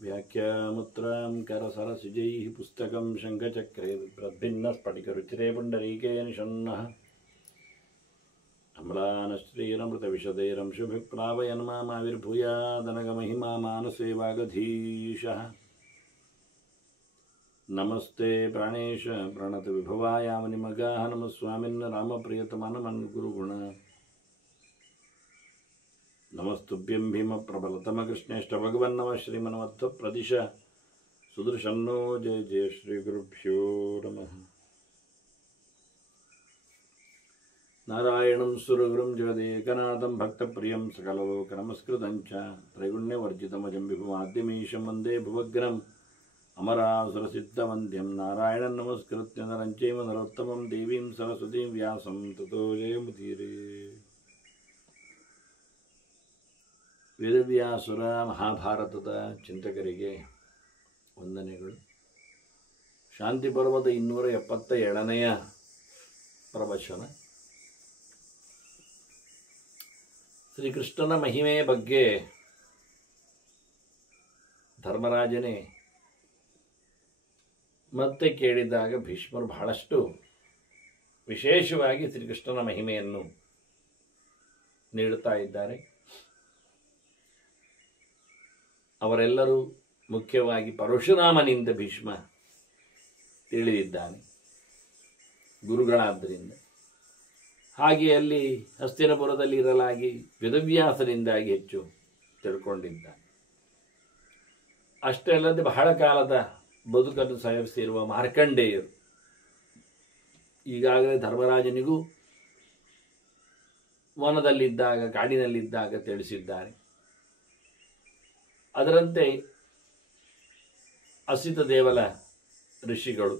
व्याख्यामुत्रां करसरसिजैः पुस्तकं शङ्खचक्रैर्भिन्नस्फटिकरुचिरे पुण्डरीके निषण्णः अम्लानश्रीरमृतविशदैरंशुभिप्लावयन् मामाविर्भूयादनगमहिमा मानसे वागधीशः नमस्ते प्राणेश प्रणतविभवायामनिमगाः नमः स्वामिन् रामप्रियतमनमन्गुरुगुण नमस्तुभ्यं भीमप्रबलतमकृष्णेष्ट भगवन्नमः श्रीमन्मध्वप्रदिश सुदर्शन्नो जय जय श्रीगुरुभ्यो नमः नारायणं सुरगुरुं जगदेकनाथं भक्तप्रियं सकललोकनमस्कृतं च त्रैगुण्यवर्जितमजं विभुमाद्यमीशं वन्दे भुवग्रम् अमरासुरसिद्धवन्द्यं नारायणं नमस्कृत्य नरं चैव नरोत्तमं देवीं सरस्वतीं व्यासं ततो जयमुदीरे ವೇದವ್ಯಾಸುರ ಮಹಾಭಾರತದ ಚಿಂತಕರಿಗೆ ವಂದನೆಗಳು. ಶಾಂತಿ ಪರ್ವದ 277ನೆಯ ಪ್ರವಚನ. ಶ್ರೀಕೃಷ್ಣನ ಮಹಿಮೆಯ ಬಗ್ಗೆ ಧರ್ಮರಾಜನೇ ಮತ್ತೆ ಕೇಳಿದಾಗ ಭೀಷ್ಮರು ಬಹಳಷ್ಟು ವಿಶೇಷವಾಗಿ ಶ್ರೀಕೃಷ್ಣನ ಮಹಿಮೆಯನ್ನು ನೀಡುತ್ತಾ ಇದ್ದಾರೆ. ಅವರೆಲ್ಲರೂ ಮುಖ್ಯವಾಗಿ ಪರಶುರಾಮನಿಂದ ಭೀಷ್ಮ ತಿಳಿದಿದ್ದಾನೆ, ಗುರುಗಳಾದ್ದರಿಂದ. ಹಾಗೆ ಅಲ್ಲಿ ಹಸ್ತಿನಪುರದಲ್ಲಿ ಇರಲಾಗಿ ವೇದವ್ಯಾಸರಿಂದಾಗಿ ಹೆಚ್ಚು ತಿಳ್ಕೊಂಡಿದ್ದಾನೆ. ಅಷ್ಟೇ ಅಲ್ಲದೆ ಬಹಳ ಕಾಲದ ಬದುಕನ್ನು ಸಹಿಸಿರುವ ಮಾರ್ಕಂಡೇಯರು ಈಗಾಗಲೇ ಧರ್ಮರಾಜನಿಗೂ ವನದಲ್ಲಿದ್ದಾಗ ಕಾಡಿನಲ್ಲಿದ್ದಾಗ ತಿಳಿಸಿದ್ದಾರೆ. ಅದರಂತೆ ಅಸಿತ ದೇವಲ ಋಷಿಗಳು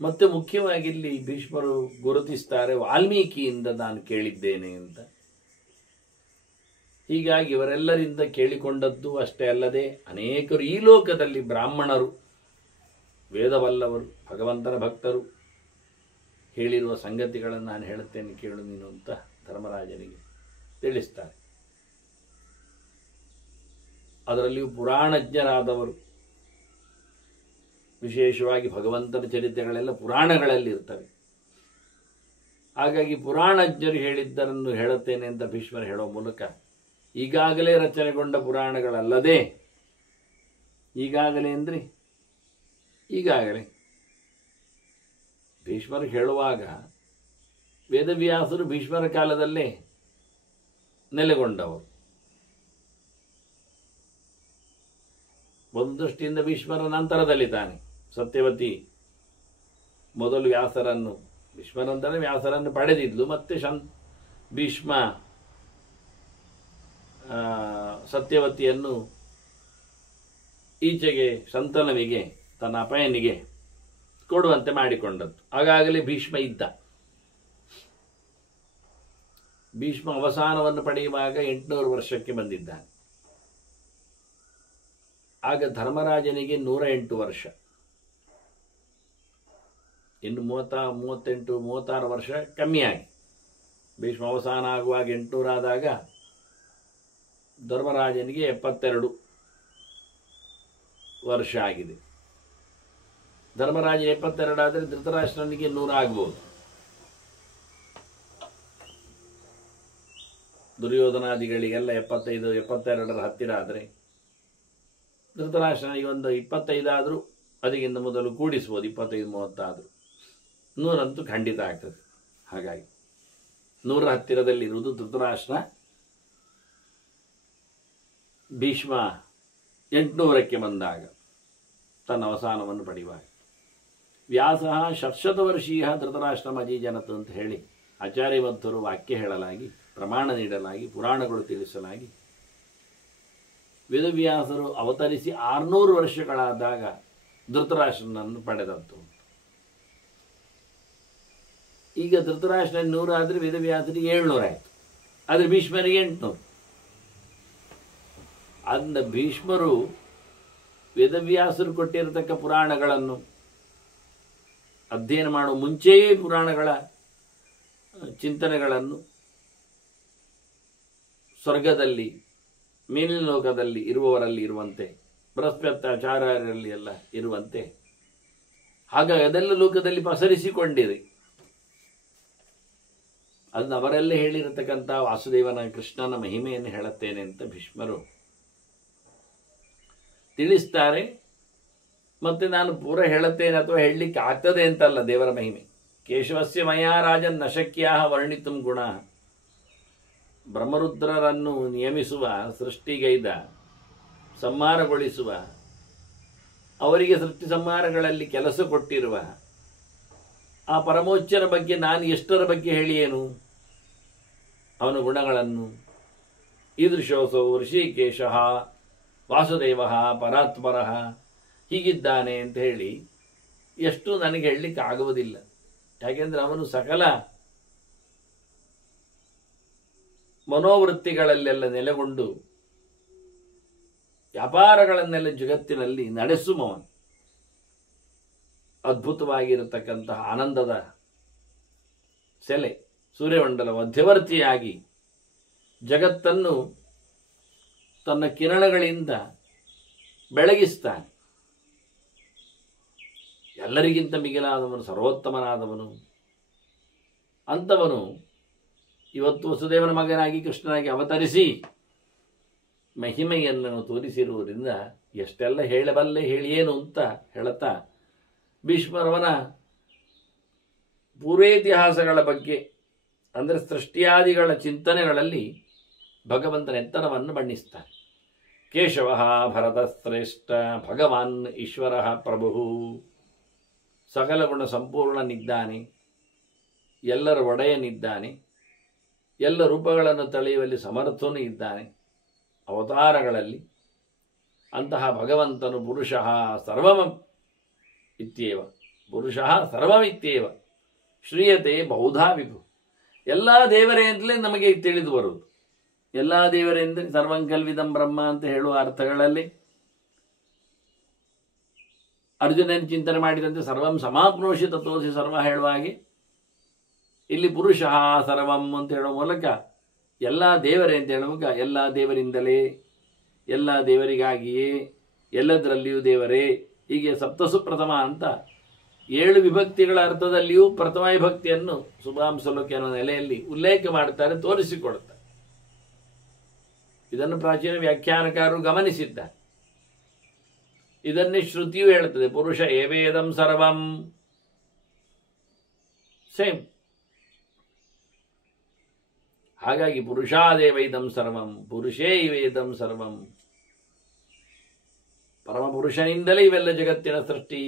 ಮತ್ತೆ ಮುಖ್ಯವಾಗಿ ಇಲ್ಲಿ ಭೀಷ್ಮರು ಗುರುತಿಸ್ತಾರೆ, ವಾಲ್ಮೀಕಿಯಿಂದ ನಾನು ಕೇಳಿದ್ದೇನೆ ಅಂತ. ಹೀಗಾಗಿ ಇವರೆಲ್ಲರಿಂದ ಕೇಳಿಕೊಂಡದ್ದು ಅಷ್ಟೇ ಅಲ್ಲದೆ ಅನೇಕರು ಈ ಲೋಕದಲ್ಲಿ ಬ್ರಾಹ್ಮಣರು, ವೇದವಲ್ಲವರು, ಭಗವಂತನ ಭಕ್ತರು ಹೇಳಿರುವ ಸಂಗತಿಗಳನ್ನು ನಾನು ಹೇಳುತ್ತೇನೆ ಕೇಳು ನೀನು ಅಂತ ಧರ್ಮರಾಜನಿಗೆ ತಿಳಿಸ್ತಾರೆ. ಅದರಲ್ಲಿಯೂ ಪುರಾಣಜ್ಞರಾದವರು, ವಿಶೇಷವಾಗಿ ಭಗವಂತನ ಚರಿತ್ರೆಗಳೆಲ್ಲ ಪುರಾಣಗಳಲ್ಲಿ ಇರ್ತವೆ. ಹಾಗಾಗಿ ಪುರಾಣಜ್ಞರು ಹೇಳಿದ್ದರನ್ನು ಹೇಳುತ್ತೇನೆ ಅಂತ ಭೀಷ್ಮರು ಹೇಳೋ ಮೂಲಕ ಈಗಾಗಲೇ ರಚನೆಗೊಂಡ ಪುರಾಣಗಳಲ್ಲದೆ, ಈಗಾಗಲೇ ಅಂದರೆ ಈಗಾಗಲೇ ಭೀಷ್ಮರು ಹೇಳುವಾಗ ವೇದವ್ಯಾಸರು ಭೀಷ್ಮರ ಕಾಲದಲ್ಲೇ ನೆಲೆಗೊಂಡವರು. ಒಂದು ದೃಷ್ಟಿಯಿಂದ ಭೀಷ್ಮರ ನಂತರದಲ್ಲಿ ತಾನೆ ಸತ್ಯವತಿ ಮೊದಲು ಭೀಷ್ಮರಂತಲೇ ವ್ಯಾಸರನ್ನು ಪಡೆದಿದ್ಲು. ಮತ್ತೆ ಭೀಷ್ಮ ಸತ್ಯವತಿಯನ್ನು ಈಚೆಗೆ ಶಂತನುವಿಗೆ, ತನ್ನ ಅಪಯನಿಗೆ ಕೊಡುವಂತೆ ಮಾಡಿಕೊಂಡದ್ದು. ಆಗಾಗಲೇ ಭೀಷ್ಮ ಇದ್ದ. ಭೀಷ್ಮ ಅವಸಾನವನ್ನು ಪಡೆಯುವಾಗ 800 ವರ್ಷಕ್ಕೆ ಬಂದಿದ್ದಾನೆ. ಆಗ ಧರ್ಮರಾಜನಿಗೆ 108 ವರ್ಷ. ಇನ್ನು 36 ವರ್ಷ ಕಮ್ಮಿಯಾಗಿ ಭೀಷ್ಮ ಅವಸಾನ ಆಗುವಾಗ 800 ಆದಾಗ ಧರ್ಮರಾಜನಿಗೆ 72 ವರ್ಷ ಆಗಿದೆ. ಧರ್ಮರಾಜ 72 ಆದರೆ ಧೃತರಾಷ್ಟ್ರನಿಗೆ 100 ಆಗ್ಬೋದು. ದುರ್ಯೋಧನಾದಿಗಳಿಗೆಲ್ಲ 75, 72 ಹತ್ತಿರ ಆದರೆ ಧೃತರಾಷ್ಟ್ರನಿಗೆ ಒಂದು 25 ಆದರೂ ಅದಕ್ಕಿಂತ ಮೊದಲು ಕೂಡಿಸ್ಬೋದು, 25-30 ಆದರೂ 100 ಅಂತೂ ಖಂಡಿತ ಆಗ್ತದೆ. ಹಾಗಾಗಿ 100 ಹತ್ತಿರದಲ್ಲಿರುವುದು ಧೃತರಾಷ್ಟ್ರ. ಭೀಷ್ಮ 800ಕ್ಕೆ ಬಂದಾಗ ತನ್ನ ಅವಸಾನವನ್ನು ಪಡೆಯುವಾಗ ವ್ಯಾಸ ಷಟ್ಶತವರ್ಷೀಯ ಧೃತರಾಷ್ಟ್ರಮಜೀಜನತು ಅಂತ ಹೇಳಿ ಆಚಾರ್ಯವಂತರು ವಾಕ್ಯ ಹೇಳಲಾಗಿ, ಪ್ರಮಾಣ ನೀಡಲಾಗಿ, ಪುರಾಣಗಳು ತಿಳಿಸಲಾಗಿ ವೇದವ್ಯಾಸರು ಅವತರಿಸಿ 600 ವರ್ಷಗಳಾದಾಗ ಧೃತರಾಷ್ಟ್ರನನ್ನು ಪಡೆದದ್ದು. ಈಗ ಧೃತರಾಷ್ಟ್ರ 100 ಆದರೆ ವೇದವ್ಯಾಸರಿಗೆ 700 ಆಯಿತು. ಆದರೆ ಭೀಷ್ಮರಿಗೆ 800. ಅಂದ ಭೀಷ್ಮರು ವೇದವ್ಯಾಸರು ಕೊಟ್ಟಿರತಕ್ಕ ಪುರಾಣಗಳನ್ನು ಅಧ್ಯಯನ ಮಾಡುವ ಮುಂಚೆಯೇ ಪುರಾಣಗಳ ಚಿಂತನೆಗಳನ್ನು ಸ್ವರ್ಗದಲ್ಲಿ ಮೇಲಿನ ಲೋಕದಲ್ಲಿ ಇರುವವರಲ್ಲಿ ಇರುವಂತೆ, ಬೃಹಸ್ಪತ್ಯಾಚಾರ್ಯರಲ್ಲಿ ಎಲ್ಲ ಇರುವಂತೆ, ಹಾಗಾಗಿ ಅದೆಲ್ಲ ಲೋಕದಲ್ಲಿ ಪಸರಿಸಿಕೊಂಡಿರಿ. ಅದನ್ನ ಅವರಲ್ಲೇ ಹೇಳಿರತಕ್ಕಂಥ ವಾಸುದೇವನ ಕೃಷ್ಣನ ಮಹಿಮೆಯನ್ನು ಹೇಳುತ್ತೇನೆ ಅಂತ ಭೀಷ್ಮರು ತಿಳಿಸ್ತಾರೆ. ಮತ್ತೆ ನಾನು ಪೂರ ಹೇಳುತ್ತೇನೆ ಅಥವಾ ಹೇಳಲಿಕ್ಕೆ ಆಗ್ತದೆ ಅಂತಲ್ಲ ದೇವರ ಮಹಿಮೆ. ಕೇಶವಸ್ಯ ಮಯಾ ರಾಜನ್ ನಶಕ್ಯಾಹ ವರ್ಣಿತುಂ ಗುಣ. ಬ್ರಹ್ಮರುದ್ರರನ್ನು ನಿಯಮಿಸುವ, ಸೃಷ್ಟಿಗೈದ, ಸಂಹಾರಗೊಳಿಸುವ, ಅವರಿಗೆ ಸೃಷ್ಟಿ ಸಂಹಾರಗಳಲ್ಲಿ ಕೆಲಸ ಕೊಟ್ಟಿರುವ ಆ ಪರಮೋಚ್ಚರ ಬಗ್ಗೆ ನಾನು ಎಷ್ಟರ ಬಗ್ಗೆ ಹೇಳಿ ಏನು ಅವನ ಗುಣಗಳನ್ನು. ಈದೃಶೋಸೋ ಋಷಿಕೇಶ ವಾಸುದೇವ ಪರಾತ್ಪರ ಹೀಗಿದ್ದಾನೆ ಅಂತ ಹೇಳಿ ಎಷ್ಟು ನನಗೆ ಹೇಳಲಿಕ್ಕೆ ಆಗುವುದಿಲ್ಲ. ಯಾಕೆಂದರೆ ಅವನು ಸಕಲ ಮನೋವೃತ್ತಿಗಳಲ್ಲೆಲ್ಲ ನೆಲೆಗೊಂಡು ವ್ಯಾಪಾರಗಳನ್ನೆಲ್ಲ ಜಗತ್ತಿನಲ್ಲಿ ನಡೆಸುವವನು. ಅದ್ಭುತವಾಗಿರತಕ್ಕಂತಹ ಆನಂದದ ಸೆಲೆ, ಸೂರ್ಯಮಂಡಲ ಮಧ್ಯವರ್ತಿಯಾಗಿ ಜಗತ್ತನ್ನು ತನ್ನ ಕಿರಣಗಳಿಂದ ಬೆಳಗಿಸ್ತಾನೆ. ಎಲ್ಲರಿಗಿಂತ ಮಿಗಿಲಾದವನು, ಸರ್ವೋತ್ತಮನಾದವನು ಅಂಥವನು ಇವತ್ತು ವಸುದೇವನ ಮಗನಾಗಿ ಕೃಷ್ಣನಾಗಿ ಅವತರಿಸಿ ಮಹಿಮೆಯನ್ನು ತೋರಿಸಿರುವುದರಿಂದ ಎಷ್ಟೆಲ್ಲ ಹೇಳಬಲ್ಲೆ, ಹೇಳಿಯೇನು ಅಂತ ಹೇಳುತ್ತಾ ಭೀಷ್ಮರವನ ಪೂರ್ವೇತಿಹಾಸಗಳ ಬಗ್ಗೆ, ಅಂದರೆ ಸೃಷ್ಟಿಯಾದಿಗಳ ಚಿಂತನೆಗಳಲ್ಲಿ ಭಗವಂತನ ಎತ್ತರವನ್ನು ಬಣ್ಣಿಸ್ತಾರೆ. ಕೇಶವ ಭರತಶ್ರೇಷ್ಠ ಭಗವಾನ್ ಈಶ್ವರ ಪ್ರಭು. ಸಕಲ ಗುಣ ಸಂಪೂರ್ಣನಿದ್ದಾನೆ, ಎಲ್ಲರ ಒಡೆಯನಿದ್ದಾನೆ, ಎಲ್ಲ ರೂಪಗಳನ್ನು ತಳೆಯುವಲ್ಲಿ ಸಮರ್ಥನೂ ಇದ್ದಾನೆ ಅವತಾರಗಳಲ್ಲಿ. ಅಂತಹ ಭಗವಂತನು ಪುರುಷಃ ಸರ್ವಂ ಇತ್ಯೇವ, ಪುರುಷಃ ಸರ್ವಮಿತ್ಯೇವ ಶ್ರೀಯತೆ ಬಹುಧಾ ವಿಭು. ಎಲ್ಲ ದೇವರೇ ಅಂತಲೇ ನಮಗೆ ತಿಳಿದು ಬರುವುದು. ಎಲ್ಲ ದೇವರೇ ಅಂದರೆ ಸರ್ವಂಕಲ್ವಿದಂ ಬ್ರಹ್ಮ ಅಂತ ಹೇಳುವ ಅರ್ಥಗಳಲ್ಲಿ ಅರ್ಜುನನ ಚಿಂತನೆ ಮಾಡಿದಂತೆ ಸರ್ವಂ ಸಮಾಪ್ನೋಷಿ ತತ್ವಸಿ ಸರ್ವ ಹೇಳುವ ಹಾಗೆ ಇಲ್ಲಿ ಪುರುಷಃ ಸರ್ವಂ ಅಂತ ಹೇಳುವ ಮೂಲಕ ಎಲ್ಲ ದೇವರೇ ಅಂತ ಹೇಳುವಾಗ ಎಲ್ಲ ದೇವರಿಂದಲೇ, ಎಲ್ಲ ದೇವರಿಗಾಗಿಯೇ, ಎಲ್ಲದರಲ್ಲಿಯೂ ದೇವರೇ, ಹೀಗೆ ಸಪ್ತಸುಪ್ರಥಮ ಅಂತ 7 ವಿಭಕ್ತಿಗಳ ಅರ್ಥದಲ್ಲಿಯೂ ಪ್ರಥಮ ವಿಭಕ್ತಿಯನ್ನು ಶುಭಾಂಶಲೋಕೆ ಅನ್ನೋ ನೆಲೆಯಲ್ಲಿ ಉಲ್ಲೇಖ ಮಾಡ್ತಾರೆ, ತೋರಿಸಿಕೊಡುತ್ತಾರೆ. ಇದನ್ನು ಪ್ರಾಚೀನ ವ್ಯಾಖ್ಯಾನಕಾರರು ಗಮನಿಸಿದ್ದಾರೆ. ಇದನ್ನೇ ಶ್ರುತಿಯು ಹೇಳುತ್ತದೆ, ಪುರುಷ ಏವೇದಂ ಸರ್ವಂ. ಸೇಮ್. ಹಾಗಾಗಿ ಪುರುಷಾದೇವೈದಂ ಸರ್ವಂ, ಪುರುಷೇ ಇವೇದಂ ಸರ್ವಂ. ಪರಮಪುರುಷನಿಂದಲೇ ಇವೆಲ್ಲ ಜಗತ್ತಿನ ಸೃಷ್ಟಿ,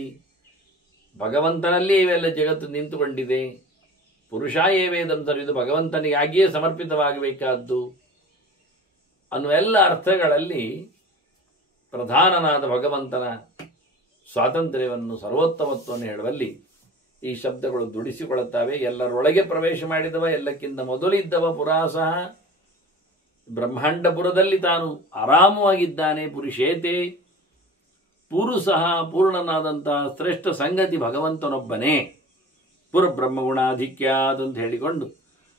ಭಗವಂತನಲ್ಲಿ ಇವೆಲ್ಲ ಜಗತ್ತು ನಿಂತುಕೊಂಡಿದೆ. ಪುರುಷ ಏವೇದಂ ಸರ್ವ, ಇದು ಭಗವಂತನಿಗಾಗಿಯೇ ಸಮರ್ಪಿತವಾಗಬೇಕಾದ್ದು ಅನ್ನುವ ಎಲ್ಲ ಅರ್ಥಗಳಲ್ಲಿ ಪ್ರಧಾನನಾದ ಭಗವಂತನ ಸ್ವಾತಂತ್ರ್ಯವನ್ನು, ಸರ್ವೋತ್ತಮತ್ವವನ್ನು ಹೇಳುವಲ್ಲಿ ಈ ಶಬ್ದಗಳು ದುಡಿಸಿಕೊಳ್ಳುತ್ತವೆ. ಎಲ್ಲರೊಳಗೆ ಪ್ರವೇಶ ಮಾಡಿದವ, ಎಲ್ಲಕ್ಕಿಂತ ಮೊದಲಿದ್ದವ ಪುರಾಸಹ, ಬ್ರಹ್ಮಾಂಡಪುರದಲ್ಲಿ ತಾನು ಆರಾಮವಾಗಿದ್ದಾನೆ. ಪುರುಷೇತೆ, ಪುರುಸಹ, ಪೂರ್ಣನಾದಂತಹ ಶ್ರೇಷ್ಠ ಸಂಗತಿ ಭಗವಂತನೊಬ್ಬನೇ. ಪುರಬ್ರಹ್ಮಗುಣಾಧಿಕ್ಯಾದ್ ಅಂತ ಹೇಳಿಕೊಂಡು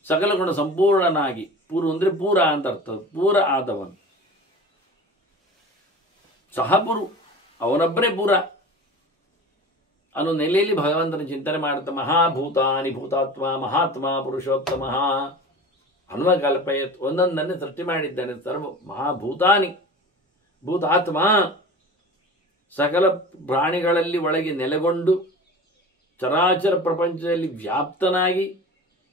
ಸಕಲ ಗುಣ ಸಂಪೂರ್ಣನಾಗಿ, ಪೂರ್ವ ಅಂದರೆ ಪೂರ ಅಂತ ಅರ್ಥ, ಪೂರ ಆದವನು. ಸಹ ಪುರು, ಅವನೊಬ್ಬರೇ ಪೂರ ಅನ್ನೋ ನೆಲೆಯಲ್ಲಿ ಭಗವಂತನ ಚಿಂತನೆ ಮಾಡುತ್ತಾ ಮಹಾಭೂತಾನಿ ಭೂತಾತ್ಮ ಮಹಾತ್ಮ ಪುರುಷೋತ್ತಮ ಅನ್ನುವ ಕಲ್ಪಯತ್, ಒಂದೊಂದನ್ನೇ ಸೃಷ್ಟಿ ಮಾಡಿದ್ದಾನೆ. ಸರ್ವ ಮಹಾಭೂತಾನಿ, ಭೂತಾತ್ಮ, ಸಕಲ ಪ್ರಾಣಿಗಳಲ್ಲಿ ಒಳಗೆ ನೆಲೆಗೊಂಡು ಚರಾಚರ ಪ್ರಪಂಚದಲ್ಲಿ ವ್ಯಾಪ್ತನಾಗಿ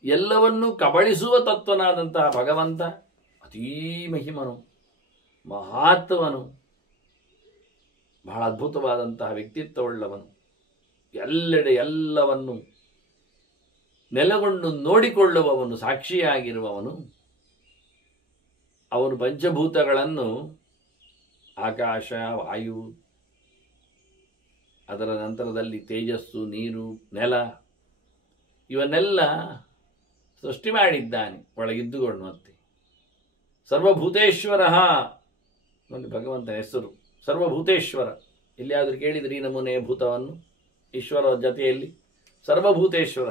ಎಲ್ಲವನ್ನೂ ಕಬಳಿಸುವ ತತ್ವನಾದಂತಹ ಭಗವಂತ ಅತೀ ಮಹಿಮನು, ಮಹಾತ್ಮನು, ಬಹಳ ಅದ್ಭುತವಾದಂತಹ ವ್ಯಕ್ತಿತ್ವವುಳ್ಳವನು, ಎಲ್ಲೆಡೆ ಎಲ್ಲವನ್ನು ನೆಲೆಗೊಂಡು ನೋಡಿಕೊಳ್ಳುವವನು, ಸಾಕ್ಷಿಯಾಗಿರುವವನು. ಅವನು ಪಂಚಭೂತಗಳನ್ನು ಆಕಾಶ, ವಾಯು, ಅದರ ನಂತರದಲ್ಲಿ ತೇಜಸ್ಸು, ನೀರು, ನೆಲ, ಇವನ್ನೆಲ್ಲ ಸೃಷ್ಟಿ ಮಾಡಿದ್ದಾನೆ ಒಳಗಿದ್ದುಕೊಂಡು. ಮತ್ತೆ ಸರ್ವಭೂತೇಶ್ವರ ನೋಡಿ ಭಗವಂತನ ಹೆಸರು ಸರ್ವಭೂತೇಶ್ವರ. ಎಲ್ಲಿಯಾದರೂ ಕೇಳಿದ್ರಿ ನಮೂನೆಯ ಭೂತವನ್ನು ಈಶ್ವರ ಜೊತೆಯಲ್ಲಿ? ಸರ್ವಭೂತೇಶ್ವರ,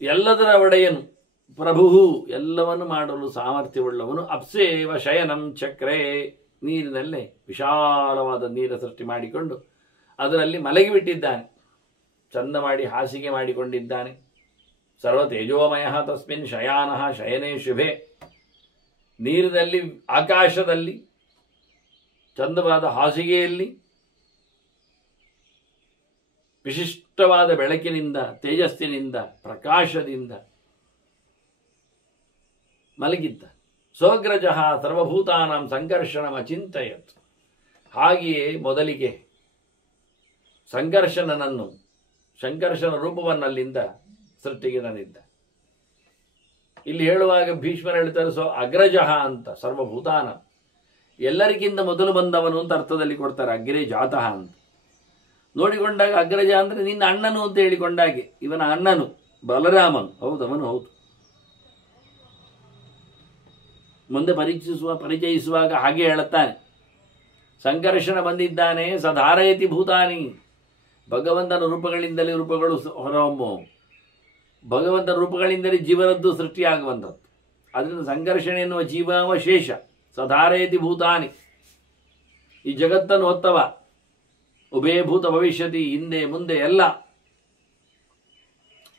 ಎಲ್ಲದರ ಒಡೆಯನು, ಪ್ರಭು ಎಲ್ಲವನ್ನು ಮಾಡಲು ಸಾಮರ್ಥ್ಯವುಳ್ಳವನು. ಅಪ್ಸೇವ ಶಯನಂ ಚಕ್ರೇ, ನೀರಿನಲ್ಲೇ ವಿಶಾಲವಾದ ನೀರ ಸೃಷ್ಟಿ ಮಾಡಿಕೊಂಡು ಅದರಲ್ಲಿ ಮಲಗಿಬಿಟ್ಟಿದ್ದಾನೆ, ಚಂದ ಮಾಡಿ ಹಾಸಿಗೆ ಮಾಡಿಕೊಂಡಿದ್ದಾನೆ. ಸರ್ವ ತೇಜೋಮಯ ತಸ್ಮಿನ್ ಶಯಾನಃ ಶಯನೇ ಶುಭೆ, ನೀರಿನಲ್ಲಿ ಆಕಾಶದಲ್ಲಿ ಚಂದವಾದ ಹಾಸಿಗೆಯಲ್ಲಿ ವಿಶಿಷ್ಟವಾದ ಬೆಳಕಿನಿಂದ ತೇಜಸ್ಸಿನಿಂದ ಪ್ರಕಾಶದಿಂದ ಮಲಗಿದ್ದ. ಸೋಗ್ರಜ ಸರ್ವಭೂತಾನಾಂ ಸಂಕರ್ಷಣಂ ಅಚಿಂತಯತ್, ಹಾಗೆಯೇ ಮೊದಲಿಗೆ ಸಂಕರ್ಷಣ ರೂಪವನ್ನಲ್ಲಿಂದ ಸೃಷ್ಟಿಗೆ ತಂದಿದ್ದ. ಇಲ್ಲಿ ಹೇಳುವಾಗ ಭೀಷ್ಮರು ಹೇಳ್ತಾರೆ ಅಗ್ರಜಃ ಅಂತ, ಸರ್ವಭೂತಾನ ಎಲ್ಲರಿಗಿಂತ ಮೊದಲು ಬಂದವನು ಅಂತ ಅರ್ಥದಲ್ಲಿ ಕೊಡ್ತಾರೆ, ಅಗ್ರೇ ಜಾತಃ ಅಂತ. ನೋಡಿಕೊಂಡಾಗ ಅಗ್ರಜ ಅಂದ್ರೆ ನಿನ್ನ ಅಣ್ಣನು ಅಂತ ಹೇಳಿಕೊಂಡಾಗೆ, ಇವನ ಅಣ್ಣನು ಬಲರಾಮನು, ಹೌದು ಅವನು ಹೌದು. ಮುಂದೆ ಪರಿಚಯಿಸುವಾಗ ಹಾಗೆ ಹೇಳುತ್ತಾನೆ, ಸಂಕರ್ಷಣ ಬಂದಿದ್ದಾನೆ, ಸಧಾರಯತಿ ಭೂತಾನಿ, ಭಗವಂತನ ರೂಪಗಳಿಂದಲೇ ರೂಪಗಳು ಹೊರಹೊಮ್ಮು, ಭಗವಂತನ ರೂಪಗಳಿಂದಲೇ ಜೀವನದ್ದು ಸೃಷ್ಟಿಯಾಗುವಂಥದ್ದು. ಅದರಿಂದ ಸಂಕರ್ಷಣೆ ಎನ್ನುವ ಜೀವಾವಶೇಷ ಸಧಾರಯತಿ ಭೂತಾನಿ, ಈ ಜಗತ್ತನ್ನು ಹೊತ್ತವ, ಉಭಯಭೂತ ಭವಿಷ್ಯತಿ, ಹಿಂದೆ ಮುಂದೆ ಎಲ್ಲ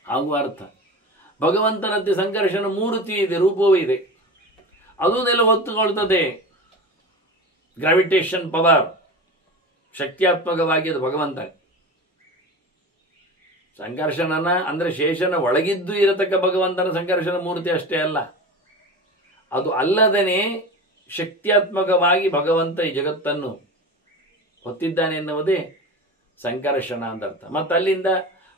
ಆಗುವ ಅರ್ಥ. ಭಗವಂತನಂತೆ ಸಂಕರ್ಷಣ ಮೂರ್ತಿ ಇದೆ, ರೂಪವೂ ಇದೆ, ಅದನ್ನೆಲ್ಲ ಹೊತ್ತುಕೊಳ್ತದೆ. ಗ್ರಾವಿಟೇಷನ್ ಪವರ್ ಶಕ್ತಿಯಾತ್ಮಕವಾಗಿ ಅದು ಭಗವಂತ. ಸಂಕರ್ಷಣನ ಅಂದ್ರೆ ಶೇಷನ ಒಳಗಿದ್ದು ಇರತಕ್ಕ ಭಗವಂತನ ಸಂಕರ್ಷಣ ಮೂರ್ತಿ ಅಷ್ಟೇ ಅಲ್ಲ, ಅದು ಅಲ್ಲದನೇ ಶಕ್ತಿಯಾತ್ಮಕವಾಗಿ ಭಗವಂತ ಈ ಜಗತ್ತನ್ನು ಹೊತ್ತಿದ್ದಾನೆ ಎನ್ನುವುದೇ ಸಂಕರ್ಷಣ ಅಂತ ಅರ್ಥ. ಮತ್ತಲ್ಲಿಂದ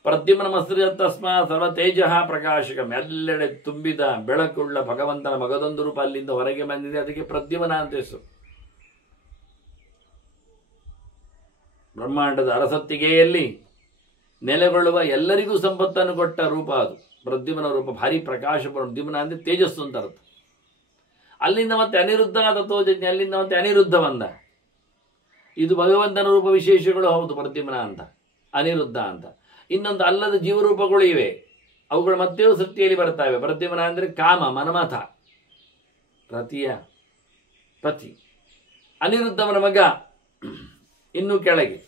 ಪ್ರದ್ಯುಮ್ನ ಮಸ್ತ್ರ ತಸ್ಮಾ ಸರ್ವ ತೇಜ ಪ್ರಕಾಶಕಂ, ಎಲ್ಲೆಡೆ ತುಂಬಿದ ಬೆಳಕುಳ್ಳ ಭಗವಂತನ ಮಗದೊಂದು ರೂಪ ಅಲ್ಲಿಂದ ಹೊರಗೆ ಬಂದಿದೆ, ಅದಕ್ಕೆ ಪ್ರದ್ಯುಮ್ನ ಅಂತ ಹೆಸರು. ಬ್ರಹ್ಮಾಂಡದ ಅರಸತ್ತಿಗೆಯಲ್ಲಿ ನೆಲೆಗೊಳ್ಳುವ ಎಲ್ಲರಿಗೂ ಸಂಪತ್ತನ್ನು ಕೊಟ್ಟ ರೂಪ ಅದು ಪ್ರದ್ಯುಮ್ನ ರೂಪ. ಭಾರಿ ಪ್ರಕಾಶ, ಪ್ರದ್ಯುಮ್ನ ಅಂದ್ರೆ ತೇಜಸ್ಸು ಅಂತ ಅರ್ಥ. ಅಲ್ಲಿಂದ ಮತ್ತೆ ಅನಿರುದ್ಧ ತತ್ವಜ್ಞ, ಅಲ್ಲಿಂದ ಮತ್ತೆ ಅನಿರುದ್ಧ ಬಂದ. ಇದು ಭಗವಂತನ ರೂಪ ವಿಶೇಷಗಳು ಹೌದು, ಪ್ರದ್ಯುಮ್ನ ಅಂತ ಅನಿರುದ್ಧ ಅಂತ. ಇನ್ನೊಂದು ಅಲ್ಲದ ಜೀವರೂಪಗಳು ಇವೆ, ಅವುಗಳು ಮತ್ತೆಯೂ ಸೃಷ್ಟಿಯಲ್ಲಿ ಬರ್ತಾವೆ. ಪ್ರದ್ಯುಮ್ನ ಅಂದ್ರೆ ಕಾಮ, ಮನ್ಮಥ, ರತಿಯ ಪತಿ. ಅನಿರುದ್ಧವನ ಮಗ ಇನ್ನು ಕೆಳಗೆ.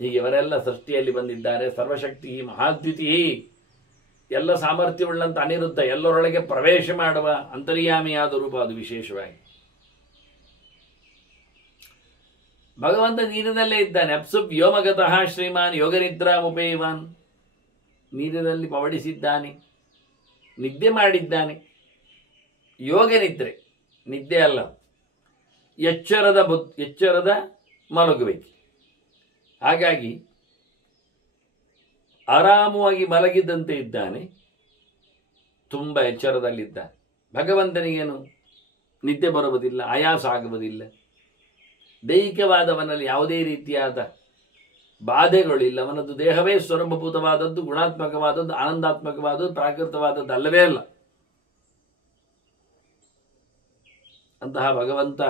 ಹೀಗೆ ಇವರೆಲ್ಲ ಸೃಷ್ಟಿಯಲ್ಲಿ ಬಂದಿದ್ದಾರೆ. ಸರ್ವಶಕ್ತಿ ಮಹಾದ್ವಿತಿ, ಎಲ್ಲ ಸಾಮರ್ಥ್ಯವುಳ್ಳಂತ ಅನಿರುದ್ಧ, ಎಲ್ಲರೊಳಗೆ ಪ್ರವೇಶ ಮಾಡುವ ಅಂತರ್ಯಾಮಿಯಾದ ರೂಪ ಅದು ವಿಶೇಷವಾಗಿ. ಭಗವಂತ ನೀರಿನಲ್ಲೇ ಇದ್ದಾನೆ. ಅಪ್ಸು ವ್ಯೋಮಗತಃ ಶ್ರೀಮಾನ್ ಯೋಗನಿದ್ರಾ ಮುಪೇವಾನ್, ನೀರಿನಲ್ಲಿ ಪವಡಿಸಿದ್ದಾನೆ, ನಿದ್ದೆ ಮಾಡಿದ್ದಾನೆ. ಯೋಗ ನಿದ್ರೆ, ನಿದ್ದೆ ಅಲ್ಲ, ಎಚ್ಚರದ ಮಲಗುವಿಕೆ. ಹಾಗಾಗಿ ಆರಾಮವಾಗಿ ಮಲಗಿದ್ದಂತೆ ಇದ್ದಾನೆ, ತುಂಬ ಎಚ್ಚರದಲ್ಲಿದ್ದಾನೆ. ಭಗವಂತನಿಗೇನು ನಿದ್ದೆ ಬರುವುದಿಲ್ಲ, ಆಯಾಸ ಆಗುವುದಿಲ್ಲ. ದೈಹಿಕವಾದವನಲ್ಲಿ ಯಾವುದೇ ರೀತಿಯಾದ ಬಾಧೆಗಳಿಲ್ಲ. ಅವನದ್ದು ದೇಹವೇ ಸ್ವರೂಪಭೂತವಾದದ್ದು, ಗುಣಾತ್ಮಕವಾದದ್ದು, ಆನಂದಾತ್ಮಕವಾದದ್ದು, ಪ್ರಾಕೃತವಾದದ್ದು ಅಲ್ಲವೇ ಅಲ್ಲ. ಅಂತಹ ಭಗವಂತ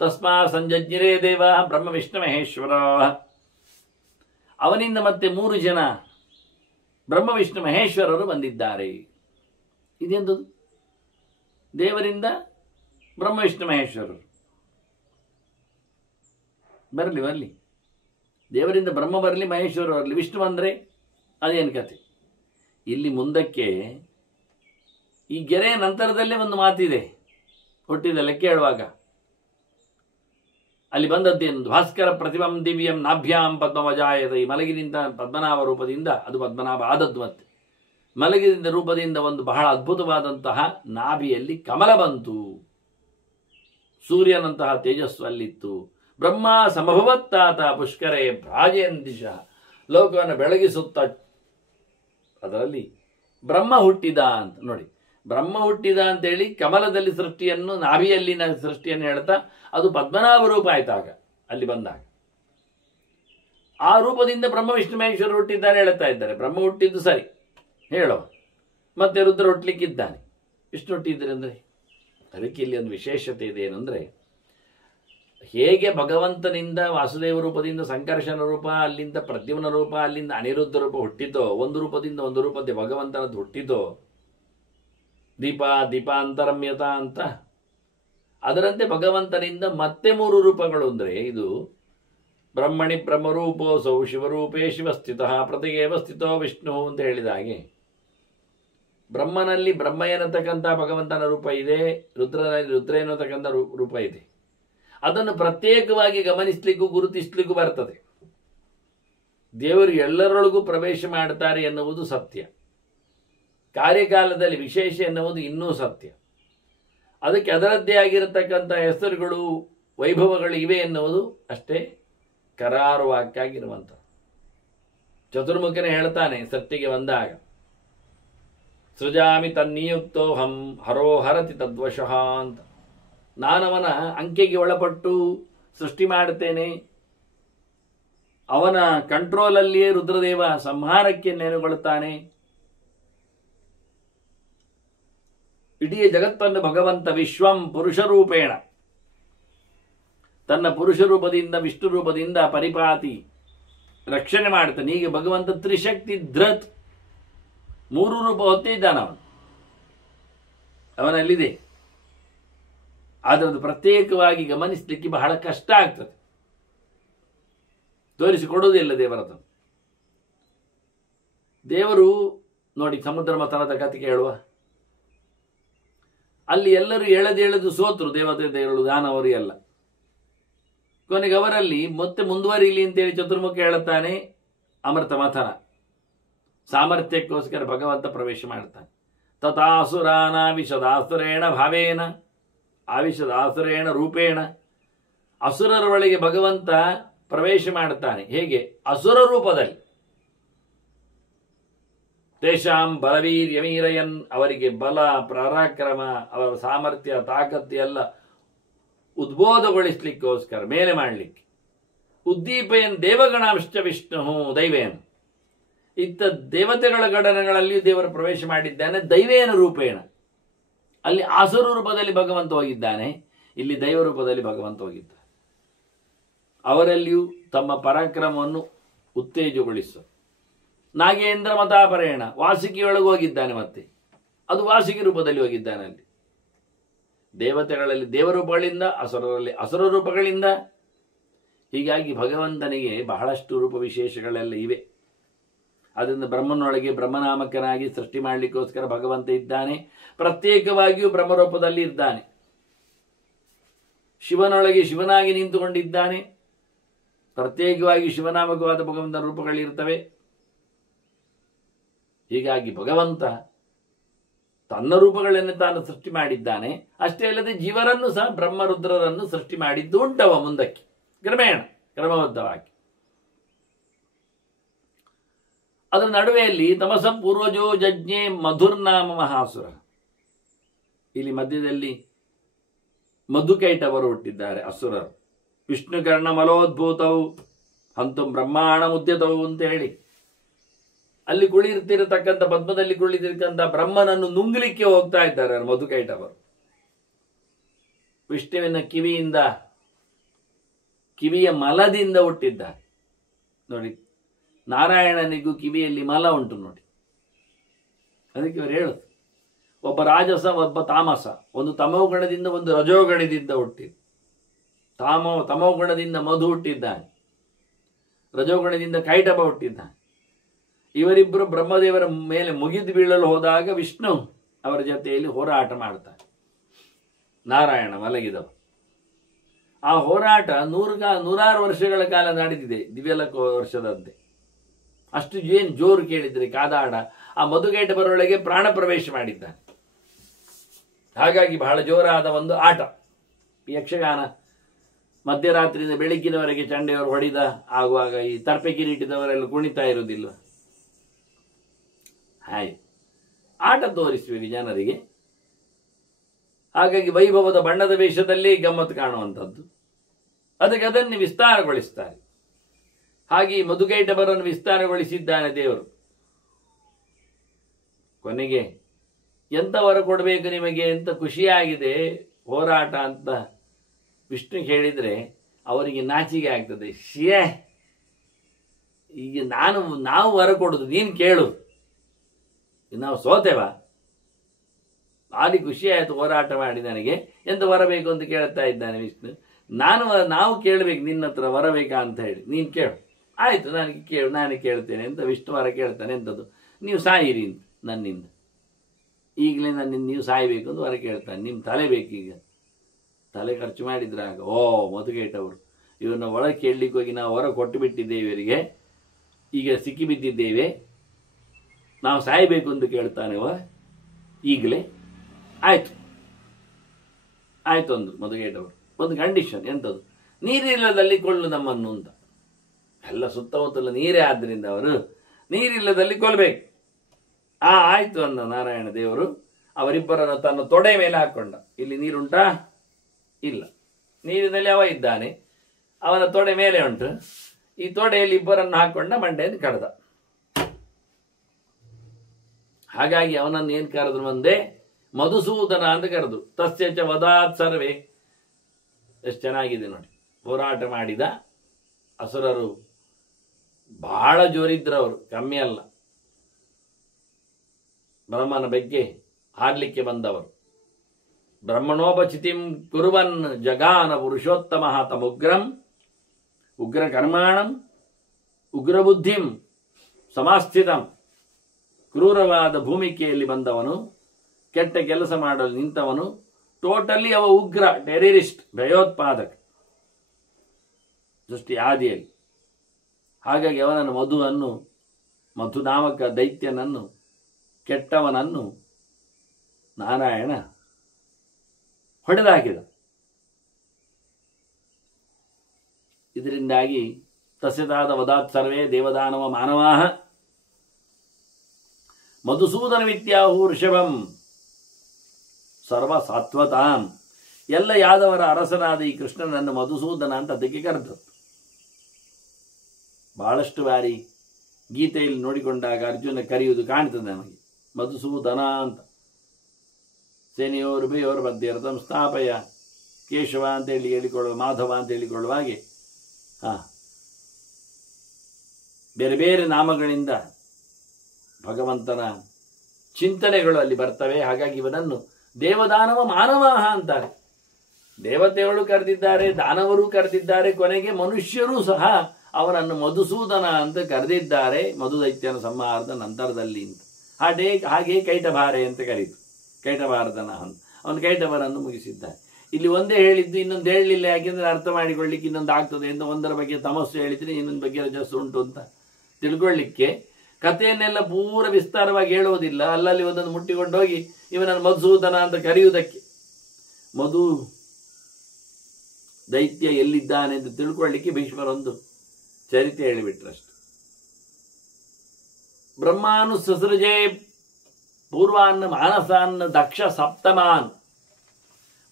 ತಸ್ಮಾ ಸಂಜಜ್ಞರೇ ದೇವ ಬ್ರಹ್ಮ ವಿಷ್ಣು ಮಹೇಶ್ವರ. ಅವನಿಂದ ಮತ್ತೆ 3 ಜನ ಬ್ರಹ್ಮ ವಿಷ್ಣು ಮಹೇಶ್ವರರು ಬಂದಿದ್ದಾರೆ. ಇದೆಂದು ದೇವರಿಂದ ಬ್ರಹ್ಮ ವಿಷ್ಣು ಮಹೇಶ್ವರರು ಬರಲಿ. ದೇವರಿಂದ ಬ್ರಹ್ಮ ಬರಲಿ, ಮಹೇಶ್ವರ ಬರಲಿ, ವಿಷ್ಣು ಬಂದರೆ ಅದೇನು ಕತೆ. ಇಲ್ಲಿ ಮುಂದಕ್ಕೆ ಈ ಗೆರೆಯ ನಂತರದಲ್ಲೇ ಒಂದು ಮಾತಿದೆ, ಹುಟ್ಟಿದ ಲೆಕ್ಕ ಹೇಳುವಾಗ ಅಲ್ಲಿ ಬಂದದ್ದೇನು, ಭಾಸ್ಕರ ಪ್ರತಿಮಂ ದಿವ್ಯಂ ನಾಭ್ಯಾಂ ಪದ್ಮವಜಾಯದ. ಈ ಮಲಗಿನಿಂದ ಪದ್ಮನಾಭ ರೂಪದಿಂದ, ಅದು ಪದ್ಮನಾಭ ಆದದ್ದು. ಮತ್ತೆ ಮಲಗಿದಿಂದ ರೂಪದಿಂದ ಒಂದು ಬಹಳ ಅದ್ಭುತವಾದಂತಹ ನಾಭಿಯಲ್ಲಿ ಕಮಲ ಬಂತು. ಸೂರ್ಯನಂತಹ ತೇಜಸ್ಸು ಅಲ್ಲಿತ್ತು. ಬ್ರಹ್ಮ ಸಮಭವತ್ತಾತ ಪುಷ್ಕರೇ ಭ್ರಾಜಯಂದಿಶ, ಲೋಕವನ್ನು ಬೆಳಗಿಸುತ್ತ ಅದರಲ್ಲಿ ಬ್ರಹ್ಮ ಹುಟ್ಟಿದ ಅಂತ ನೋಡಿ. ಬ್ರಹ್ಮ ಹುಟ್ಟಿದ ಅಂತೇಳಿ ಕಮಲದಲ್ಲಿ ಸೃಷ್ಟಿಯನ್ನು, ನಾಭಿಯಲ್ಲಿನ ಸೃಷ್ಟಿಯನ್ನು ಹೇಳ್ತಾ ಅದು ಪದ್ಮನಾಭ ರೂಪ ಆಯ್ತಾಗ ಅಲ್ಲಿ ಬಂದಾಗ. ಆ ರೂಪದಿಂದ ಬ್ರಹ್ಮ ವಿಷ್ಣು ಮಹೇಶ್ವರ ಹುಟ್ಟಿದ್ದಾರೆ ಹೇಳ್ತಾ ಇದ್ದಾರೆ. ಬ್ರಹ್ಮ ಹುಟ್ಟಿದ್ದು ಸರಿ ಹೇಳುವ, ಮತ್ತೆ ರುದ್ರ ಹುಟ್ಟಲಿಕ್ಕಿದ್ದಾನೆ. ವಿಷ್ಣು ಹುಟ್ಟಿದ್ರೆ ಅಂದರೆ ಅದಕ್ಕೆ ಇಲ್ಲಿ ಒಂದು ವಿಶೇಷತೆ ಇದೆ. ಏನಂದರೆ, ಹೇಗೆ ಭಗವಂತನಿಂದ ವಾಸುದೇವ ರೂಪದಿಂದ ಸಂಕರ್ಷಣ ರೂಪ, ಅಲ್ಲಿಂದ ಪ್ರದ್ಯುಮ್ನ ರೂಪ, ಅಲ್ಲಿಂದ ಅನಿರುದ್ಧ ರೂಪ ಹುಟ್ಟಿತೋ, ಒಂದು ರೂಪದಿಂದ ಒಂದು ರೂಪದ ಭಗವಂತನದ್ದು ಹುಟ್ಟಿತೋ, ದೀಪಾಂತರಮ್ಯತ ಅಂತ. ಅದರಂತೆ ಭಗವಂತನಿಂದ ಮತ್ತೆ 3 ರೂಪಗಳು ಅಂದರೆ ಇದು ಬ್ರಹ್ಮಣಿ ಬ್ರಹ್ಮರೂಪೋಸೌ ಶಿವರೂಪೇ ಶಿವಸ್ಥಿತ ಪ್ರತಿಗೇವ ಸ್ಥಿತೋ ವಿಷ್ಣು ಅಂತ ಹೇಳಿದ ಹಾಗೆ ಬ್ರಹ್ಮನಲ್ಲಿ ಬ್ರಹ್ಮ ಎನ್ನತಕ್ಕಂಥ ಭಗವಂತನ ರೂಪ ಇದೆ, ರುದ್ರನಲ್ಲಿ ರುದ್ರ ಎನ್ನತಕ್ಕಂಥ ರೂಪ ಇದೆ. ಅದನ್ನು ಪ್ರತ್ಯೇಕವಾಗಿ ಗಮನಿಸಲಿಕ್ಕೂ ಗುರುತಿಸಲಿಕ್ಕೂ ಬರ್ತದೆ. ದೇವರು ಎಲ್ಲರೊಳಗೂ ಪ್ರವೇಶ ಮಾಡ್ತಾರೆ ಎನ್ನುವುದು ಸತ್ಯ, ಕಾರ್ಯಕಾಲದಲ್ಲಿ ವಿಶೇಷ ಎನ್ನುವುದು ಇನ್ನೂ ಸತ್ಯ. ಅದಕ್ಕೆ ಅದರದ್ದೇ ಆಗಿರತಕ್ಕಂಥ ಹೆಸರುಗಳು ವೈಭವಗಳು ಇವೆ ಎನ್ನುವುದು ಅಷ್ಟೇ ಕರಾರುವಾಕ್ಕಾಗಿರುವಂಥ. ಚತುರ್ಮುಖನೇ ಹೇಳ್ತಾನೆ ಸೃಷ್ಟಿಗೆ ಬಂದಾಗ, ಸೃಜಾಮಿ ತನ್ನಿಯುಕ್ತೋಹಂ ಹರೋ ಹರತಿ ತದ್ವಶಃ ಅಂತ. ನಾನವನ ಅಂಕೆಗೆ ಒಳಪಟ್ಟು ಸೃಷ್ಟಿ ಮಾಡುತ್ತೇನೆ, ಅವನ ಕಂಟ್ರೋಲಲ್ಲಿಯೇ ರುದ್ರದೇವ ಸಂಹಾರಕ್ಕೆ ನೆನೆಗೊಳ್ಳುತ್ತಾನೆ. ಇಡೀ ಜಗತ್ತನ್ನು ಭಗವಂತ ವಿಶ್ವಂ ಪುರುಷರೂಪೇಣ ತನ್ನ ಪುರುಷ ರೂಪದಿಂದ ವಿಷ್ಣು ರೂಪದಿಂದ ಪರಿಪಾತಿ ರಕ್ಷಣೆ ಮಾಡ್ತಾನೆ. ಹೀಗೆ ಭಗವಂತ ತ್ರಿಶಕ್ತಿ ಧೃತ್ 3 ರೂಪ ಹೊತ್ತಿದ್ದಾನವನು, ಅವನಲ್ಲಿದೆ. ಅದರದ್ದು ಪ್ರತ್ಯೇಕವಾಗಿ ಗಮನಿಸಲಿಕ್ಕೆ ಬಹಳ ಕಷ್ಟ ಆಗ್ತದೆ, ತೋರಿಸಿಕೊಡುವುದಿಲ್ಲ ದೇವರದು. ದೇವರು ನೋಡಿ ಸಮುದ್ರ ಮಥನದ ಕಥೆ ಕೇಳುವ, ಅಲ್ಲಿ ಎಲ್ಲರೂ ಎಳೆದು ಸೋತರು, ದೇವತೆಗಳು ದಾನವರು ಎಲ್ಲ. ಕೊನೆಗೆ ಅವರಲ್ಲಿ ಮತ್ತೆ ಮುಂದುವರಿಲಿ ಅಂತೇಳಿ ಚತುರ್ಮುಖ ಹೇಳುತ್ತಾನೆ, ಅಮೃತ ಮಥನ ಸಾಮರ್ಥ್ಯಕ್ಕೋಸ್ಕರ ಭಗವಂತ ಪ್ರವೇಶ ಮಾಡ್ತಾನೆ. ತಥಾಸುರಾನಾವಿಷದಾಸುರೇಣ ಭಾವೇನ ಆವಿಷದಾಸುರೇಣ ರೂಪೇಣ. ಅಸುರರ ಒಳಗೆ ಭಗವಂತ ಪ್ರವೇಶ ಮಾಡುತ್ತಾನೆ. ಹೇಗೆ? ಅಸುರ ರೂಪದಲ್ಲಿ. ತೇಷಾಂ ಬಲವೀರ್യമೀರಯನ್, ಅವರಿಗೆ ಬಲ ಪರಾಕ್ರಮ ಅವರ ಸಾಮರ್ಥ್ಯ ತಾಕತ್ತು ಎಲ್ಲ ಉದ್ಬೋಧಗೊಳಿಸ್ಲಿಕ್ಕೋಸ್ಕರ ಮೇಲೆ ಮಾಡಲಿಕ್ಕೆ. ಉದ್ದೀಪಯನ್ ದೇವಗಣಾಂಶ್ಚ ವಿಷ್ಣು ದೈವೇನ, ಇತ್ತ ದೇವತೆಗಳ ಗಣನಗಳಲ್ಲಿಯೂ ದೇವರು ಪ್ರವೇಶ ಮಾಡಿದ್ದಾನೆ. ದೈವೇನ ರೂಪೇಣ, ಅಲ್ಲಿ ಆಸುರ ರೂಪದಲ್ಲಿ ಭಗವಂತ ಹೋಗಿದ್ದಾನೆ, ಇಲ್ಲಿ ದೈವ ರೂಪದಲ್ಲಿ ಭಗವಂತ ಹೋಗಿದ್ದಾನೆ. ಅವರಲ್ಲಿಯೂ ತಮ್ಮ ಪರಾಕ್ರಮವನ್ನು ಉತ್ತೇಜಗೊಳಿಸ. ನಾಗೇಂದ್ರ ಮತಾಪರೇಣ, ವಾಸುಕಿಯೊಳಗೆ ಹೋಗಿದ್ದಾನೆ, ಮತ್ತೆ ಅದು ವಾಸುಕಿ ರೂಪದಲ್ಲಿ ಹೋಗಿದ್ದಾನೆ. ಅಲ್ಲಿ ದೇವತೆಗಳಲ್ಲಿ ದೇವರೂಪಗಳಿಂದ, ಅಸುರರಲ್ಲಿ ಅಸುರ ರೂಪಗಳಿಂದ. ಹೀಗಾಗಿ ಭಗವಂತನಿಗೆ ಬಹಳಷ್ಟು ರೂಪ ವಿಶೇಷಗಳೆಲ್ಲ ಇವೆ. ಅದರಿಂದ ಬ್ರಹ್ಮನೊಳಗೆ ಬ್ರಹ್ಮನಾಮಕನಾಗಿ ಸೃಷ್ಟಿ ಮಾಡಲಿಕ್ಕೋಸ್ಕರ ಭಗವಂತ ಇದ್ದಾನೆ. ಪ್ರತ್ಯೇಕವಾಗಿಯೂ ಬ್ರಹ್ಮರೂಪದಲ್ಲಿ ಇದ್ದಾನೆ. ಶಿವನೊಳಗೆ ಶಿವನಾಗಿ ನಿಂತುಕೊಂಡಿದ್ದಾನೆ. ಪ್ರತ್ಯೇಕವಾಗಿ ಶಿವನಾಮಕವಾದ ಭಗವಂತನ ರೂಪಗಳಿರ್ತವೆ. ಹೀಗಾಗಿ ಭಗವಂತ ತನ್ನ ರೂಪಗಳನ್ನು ತಾನು ಸೃಷ್ಟಿ ಮಾಡಿದ್ದಾನೆ. ಅಷ್ಟೇ ಅಲ್ಲದೆ ಜೀವರನ್ನು ಸಹ ಬ್ರಹ್ಮರುದ್ರರನ್ನು ಸೃಷ್ಟಿ ಮಾಡಿದ್ದು ಉಂಟವ ಮುಂದಕ್ಕೆ ಕ್ರಮಬದ್ಧವಾಗಿ. ಅದರ ನಡುವೆಯಲ್ಲಿ ತಮಸ ಪೂರ್ವಜೋ ಜಜ್ಞೆ ಮಧುರ್ನಾಮ ಮಹಾಸುರ. ಇಲ್ಲಿ ಮಧ್ಯದಲ್ಲಿ ಮಧುಕೈಟವರು ಹುಟ್ಟಿದ್ದಾರೆ ಅಸುರರು. ವಿಷ್ಣುಕರ್ಣ ಮಲೋದ್ಭೂತವು ಹಂತು ಬ್ರಹ್ಮಾಣ ಮುದ್ಯತವು ಅಂತ ಹೇಳಿ ಅಲ್ಲಿ ಕುಳಿತಿರತಕ್ಕಂಥ ಪದ್ಮದಲ್ಲಿ ಕುಳಿತಿರ್ತಕ್ಕಂಥ ಬ್ರಹ್ಮನನ್ನು ನುಂಗಲಿಕ್ಕೆ ಹೋಗ್ತಾ ಇದ್ದಾರೆ ಮಧುಕೈಟವರು. ವಿಷ್ಣುವಿನ ಕಿವಿಯ ಮಲದಿಂದ ಹುಟ್ಟಿದ್ದಾರೆ ನೋಡಿ. ನಾರಾಯಣನಿಗೂ ಕಿವಿಯಲ್ಲಿ ಮಲ ಉಂಟು ನೋಡಿ. ಅದಕ್ಕೆ ಇವರು ಹೇಳುದು, ಒಬ್ಬ ರಾಜಸ ಒಬ್ಬ ತಾಮಸ, ಒಂದು ತಮೋಗುಣದಿಂದ ಒಂದು ರಜೋಗುಣದಿಂದ ಹುಟ್ಟಿದ. ತಮೋಗುಣದಿಂದ ಮಧು ಹುಟ್ಟಿದ್ದಾನೆ, ರಜೋಗುಣದಿಂದ ಕೈಟಭ ಹುಟ್ಟಿದ್ದಾನೆ. ಇವರಿಬ್ಬರು ಬ್ರಹ್ಮದೇವರ ಮೇಲೆ ಮುಗಿದು ಬೀಳಲು ಹೋದಾಗ ವಿಷ್ಣು ಅವರ ಜೊತೆಯಲ್ಲಿ ಹೋರಾಟ ಮಾಡ್ತಾನೆ. ನಾರಾಯಣ ಮಲಗಿದವ. ಆ ಹೋರಾಟ 106 ವರ್ಷಗಳ ಕಾಲ ನಡೆದಿದೆ, ದಿವ್ಯಲೋಕ ವರ್ಷದಂತೆ. ಅಷ್ಟು ಏನು ಜೋರು ಕೇಳಿದ್ರೆ ಕಾದಾಡ. ಆ ಮಧುಕೈಟಭರೊಳಗೆ ಪ್ರಾಣ ಪ್ರವೇಶ ಮಾಡಿದ್ದಾನೆ. ಹಾಗಾಗಿ ಬಹಳ ಜೋರಾದ ಒಂದು ಆಟ ಯಕ್ಷಗಾನ. ಮಧ್ಯರಾತ್ರಿಯಿಂದ ಬೆಳಗ್ಗಿನವರೆಗೆ ಚಂಡೆಯವರು ಹೊಡಿದ ಆಗುವಾಗ ಈ ತರ್ಪೆ ಕಿರೀಟಿದವರೆಲ್ಲ ಕುಣಿತಾ ಇರುವುದಿಲ್ಲ. ಹಾಯ್ ಆಟ ತೋರಿಸುವಿರಿ ಜನರಿಗೆ. ಹಾಗಾಗಿ ವೈಭವದ ಬಣ್ಣದ ವೇಷದಲ್ಲಿ ಗಮ್ಮತ್ತು ಕಾಣುವಂಥದ್ದು. ಅದಕ್ಕೆ ಅದನ್ನು ವಿಸ್ತಾರಗೊಳಿಸ್ತಾರೆ. ಹಾಗೆ ಮಧುಕೈಟಭರನ್ನು ವಿಸ್ತಾರಗೊಳಿಸಿದ್ದಾನೆ ದೇವರು. ಕೊನೆಗೆ ಎಂತ ವರ ಕೊಡಬೇಕು ನಿಮಗೆ ಅಂತ ಖುಷಿಯಾಗಿದೆ ಹೋರಾಟ ಅಂತ ವಿಷ್ಣು ಹೇಳಿದರೆ ಅವರಿಗೆ ನಾಚಿಕೆ ಆಗ್ತದೆ. ಶಿಯೇ, ಈಗ ನಾವು ವರ ಕೊಡುದು, ನೀನು ಕೇಳು, ನಾವು ಸೋತೆವಾ? ಭಾರಿ ಖುಷಿ ಆಯಿತು ಹೋರಾಟ ಮಾಡಿ ನನಗೆ. ಎಂತ ಬರಬೇಕು ಅಂತ ಕೇಳ್ತಾ ಇದ್ದಾನೆ ವಿಷ್ಣು. ನಾವು ಕೇಳಬೇಕು ನಿನ್ನ ಹತ್ರ ಬರಬೇಕಾ ಅಂತ ಹೇಳಿ. ನೀನು ಕೇಳು, ಆಯಿತು ನಾನೇ ಕೇಳ್ತೇನೆ ಅಂತ ವಿಷ್ಣು ವರ ಕೇಳ್ತಾನೆ. ಎಂಥದ್ದು? ನೀವು ಸಾಯಿರಿ ಅಂತ ನನ್ನಿಂದ, ಈಗಲೇ ನನ್ನಿಂದ ನೀವು ಸಾಯಬೇಕು ಅಂತ ವರ ಕೇಳ್ತಾನೆ. ನಿಮ್ಮ ತಲೆ ಬೇಕೀಗ. ತಲೆ ಖರ್ಚು ಮಾಡಿದ್ರಾಗ ಮಧುಗೇಟವರು ಇವನ್ನ ಒಳಗೆ ಕೇಳಲಿಕ್ಕೆ ಹೋಗಿ ನಾವು ಹೊರ ಕೊಟ್ಟು ಬಿಟ್ಟಿದ್ದೇವೆ, ಇವರಿಗೆ ಈಗ ಸಿಕ್ಕಿಬಿದ್ದಿದ್ದೇವೆ, ನಾವು ಸಾಯಬೇಕು ಅಂತ ಕೇಳ್ತಾನೆವ ಈಗಲೇ. ಆಯಿತು ಅಂದರು ಮಧುಗೇಟವರು. ಒಂದು ಕಂಡೀಷನ್, ಎಂಥದ್ದು? ನೀರಿಲ್ಲದಲ್ಲಿ ಕೊಳ್ಳು ನಮ್ಮನ್ನು ಅಂತ. ಎಲ್ಲ ಸುತ್ತಮುತ್ತಲ ನೀರೇ ಆದ್ದರಿಂದ ಅವರು ನೀರಿಲ್ಲದಲ್ಲಿ ಕೊಲ್ಲಬೇಕು. ಆಯಿತು ಅಂದ ನಾರಾಯಣ ದೇವರು. ಅವರಿಬ್ಬರನ್ನು ತನ್ನ ತೊಡೆ ಮೇಲೆ ಹಾಕೊಂಡ. ಇಲ್ಲಿ ನೀರುಂಟಾ? ಇಲ್ಲ. ನೀರಿನಲ್ಲಿ ಅವ ಇದ್ದಾನೆ, ಅವನ ತೊಡೆ ಮೇಲೆ ಉಂಟು. ಈ ತೊಡೆಯಲ್ಲಿ ಇಬ್ಬರನ್ನು ಹಾಕೊಂಡ ಮಂಡೆಯನ್ನು ಕಡ್ದ. ಹಾಗಾಗಿ ಅವನನ್ನು ಏನು ಕರೆದ್ರು? ಒಂದೇ ಮಧುಸೂದನ ಅಂತ ಕರೆದ್ರು. ತಸ್ಯ ಚ ವದಾತ್ ಸರ್ವೇ. ಎಷ್ಟು ಚೆನ್ನಾಗಿದೆ ನೋಡಿ. ಹೋರಾಟ ಮಾಡಿದ ಅಸುರರು ಬಹಳ ಜೋರಿದ್ರವರು, ಕಮ್ಮಿ ಅಲ್ಲ. ಬ್ರಹ್ಮನ ಬಗ್ಗೆ ಹಾರ್ಲಿಕ್ಕೆ ಬಂದವರು. ಬ್ರಹ್ಮಣೋಪಚಿತಿಂ ಕುರುವನ್ ಜಗಾನ ಪುರುಷೋತ್ತಮ ತಮುಗ್ರಂ ಉಗ್ರ ಕರ್ಮಾಣಂ ಉಗ್ರಬುದ್ಧಿಂ ಸಮಾಸ್ಥಿತಂ. ಕ್ರೂರವಾದ ಭೂಮಿಕೆಯಲ್ಲಿ ಬಂದವನು, ಕೆಟ್ಟ ಕೆಲಸ ಮಾಡಲು ನಿಂತವನು, ಟೋಟಲಿ ಅವ ಉಗ್ರ, ಟೆರರಿಸ್ಟ್, ಭಯೋತ್ಪಾದಕ ಸೃಷ್ಟಿ ಆದಿಯಲ್ಲಿ. ಹಾಗಾಗಿ ಅವನನ್ನು ಮಧು ನಾಮಕ ದೈತ್ಯನನ್ನು, ಕೆಟ್ಟವನನ್ನು ನಾರಾಯಣ ಹೊಡೆದಾಕಿದ. ಇದರಿಂದಾಗಿ ತಸ್ಯದಾದ ವದಾತ್ ಸರ್ವೇ ದೇವದಾನವ ಮಾನವಾಹ ಮಧುಸೂದನ ವಿದ್ಯಾಹು ಋಷಭಂ ಸರ್ವ ಸಾತ್ವತಾಂ. ಎಲ್ಲ ಯಾದವರ ಅರಸನಾದ ಈ ಕೃಷ್ಣನನ್ನು ಮಧುಸೂದನ ಅಂತ ಅದಕ್ಕೆ ಕರೆದರು. ಬಹಳಷ್ಟು ಬಾರಿ ಗೀತೆಯಲ್ಲಿ ನೋಡಿಕೊಂಡಾಗ ಅರ್ಜುನ ಕರೆಯುವುದು ಕಾಣ್ತದೆ ನಮಗೆ, ಮಧುಸೂದನ ಅಂತ. ಸೇನೆಯೋರುಭೆಯೋರು ಮಧ್ಯೆ ರಥಂ ಸ್ಥಾಪಯ ಕೇಶವ ಅಂತೇಳಿ ಹೇಳಿಕೊಳ್ಳುವ, ಮಾಧವ ಅಂತ ಹೇಳಿಕೊಳ್ಳುವ ಹಾಗೆ ಬೇರೆ ಬೇರೆ ನಾಮಗಳಿಂದ ಭಗವಂತನ ಚಿಂತನೆಗಳು ಅಲ್ಲಿ ಬರ್ತವೆ. ಹಾಗಾಗಿ ಇವನನ್ನು ದೇವದಾನವ ಮಾನವಾಹ ಅಂತಾರೆ. ದೇವತೆಗಳು ಕರೆದಿದ್ದಾರೆ, ದಾನವರು ಕರೆದಿದ್ದಾರೆ, ಕೊನೆಗೆ ಮನುಷ್ಯರೂ ಸಹ ಅವನನ್ನು ಮಧುಸೂದನ ಅಂತ ಕರೆದಿದ್ದಾರೆ, ಮಧುದೈತ್ಯನ ಸಂಹಾರದ ನಂತರದಲ್ಲಿ ಅಂತ. ಹಾಗೆ ಕೈಟಭಾರೆ ಅಂತ ಕರೀತು, ಕೈಟಭಾರತನ ಅಂತ. ಅವನು ಕೈಟಭರನ್ನು ಮುಗಿಸಿದ್ದಾನೆ. ಇಲ್ಲಿ ಒಂದೇ ಹೇಳಿದ್ದು, ಇನ್ನೊಂದು ಹೇಳಲಿಲ್ಲ. ಯಾಕೆಂದ್ರೆ ಅರ್ಥ ಮಾಡಿಕೊಳ್ಳಿಕ್ಕೆ ಇನ್ನೊಂದು ಆಗ್ತದೆ ಅಂತ. ಒಂದರ ಬಗ್ಗೆ ತಮಸ್ಸು ಹೇಳಿದ್ರೆ ಇನ್ನೊಂದು ಬಗ್ಗೆ ರಜಸ್ಸು ಉಂಟು ಅಂತ ತಿಳ್ಕೊಳ್ಳಿಕ್ಕೆ ಕಥೆಯನ್ನೆಲ್ಲ ಪೂರ ವಿಸ್ತಾರವಾಗಿ ಹೇಳೋದಿಲ್ಲ. ಅಲ್ಲಲ್ಲಿ ಒಂದೊಂದು ಮುಟ್ಟಿಕೊಂಡು ಹೋಗಿ ಇವನನ್ನು ಮಧುಸೂದನ ಅಂತ ಕರೆಯುವುದಕ್ಕೆ, ಮಧು ದೈತ್ಯ ಎಲ್ಲಿದ್ದಾನೆ ಅಂತ ತಿಳ್ಕೊಳ್ಳಿಕ್ಕೆ ಭೀಷ್ಮರೊಂದು ಚರಿತೆ ಹೇಳಿಬಿಟ್ರಷ್ಟು. ಬ್ರಹ್ಮಾನು ಸಸೃಜೆ ಪೂರ್ವಾನ್ನ ಮಾನಸಾನ್ನ ದಕ್ಷ ಸಪ್ತಮಾನ್.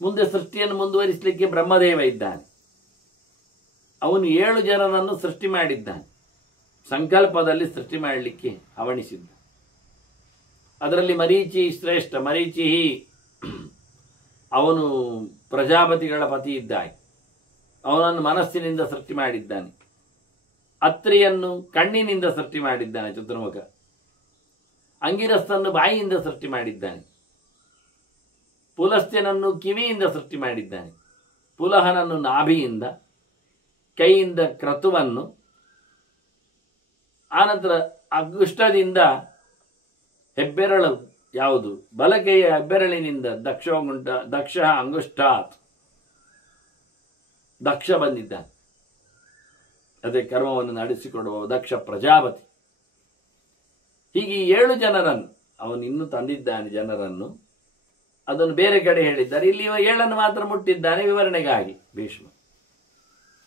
ಮುಂದೆ ಸೃಷ್ಟಿಯನ್ನು ಮುಂದುವರಿಸಲಿಕ್ಕೆ ಬ್ರಹ್ಮದೇವ ಇದ್ದಾನೆ. ಅವನು 7 ಜನರನ್ನು ಸೃಷ್ಟಿ ಮಾಡಿದ್ದಾನೆ. ಸಂಕಲ್ಪದಲ್ಲಿ ಸೃಷ್ಟಿ ಮಾಡಲಿಕ್ಕೆ ಹವಣಿಸಿದ್ದ. ಅದರಲ್ಲಿ ಮರೀಚಿ ಶ್ರೇಷ್ಠ. ಮರೀಚಿ ಅವನು ಪ್ರಜಾಪತಿಗಳ ಪತಿ ಇದ್ದಾನೆ. ಅವನನ್ನು ಮನಸ್ಸಿನಿಂದ ಸೃಷ್ಟಿ ಮಾಡಿದ್ದಾನೆ. ಅತ್ರಿಯನ್ನು ಕಣ್ಣಿನಿಂದ ಸೃಷ್ಟಿ ಮಾಡಿದ್ದಾನೆ, ಚತುರ್ಮುಖ. ಅಂಗಿರಸ್ತನ್ನು ಬಾಯಿಯಿಂದ ಸೃಷ್ಟಿ ಮಾಡಿದ್ದಾನೆ. ಪುಲಸ್ತ್ಯನನ್ನು ಕಿವಿಯಿಂದ ಸೃಷ್ಟಿ ಮಾಡಿದ್ದಾನೆ. ಪುಲಹನನ್ನು ನಾಭಿಯಿಂದ, ಕೈಯಿಂದ ಕ್ರತುವನ್ನು, ಆನಂತರ ಅಗುಷ್ಟದಿಂದ ಹೆಬ್ಬೆರಳು ಯಾವುದು ಬಲಕೈಯ ಹೆಬ್ಬೆರಳಿನಿಂದ ದಕ್ಷ ಅಂಗುಷ್ಟಾತ್ ದಕ್ಷ ಬಂದಿದ್ದಾನೆ. ಅದೇ ಕರ್ಮವನ್ನು ನಡೆಸಿಕೊಡುವ ದಕ್ಷ ಪ್ರಜಾಪತಿ. ಹೀಗೆ 7 ಜನರನ್ನು ಅವನು ಇನ್ನೂ ತಂದಿದ್ದಾನೆ. ಜನರನ್ನು ಅದನ್ನು ಬೇರೆ ಕಡೆ ಹೇಳಿದ್ದಾರೆ. ಇಲ್ಲಿ 7 ಮಾತ್ರ ಮುಟ್ಟಿದ್ದಾನೆ ವಿವರಣೆಗಾಗಿ ಭೀಷ್ಮ.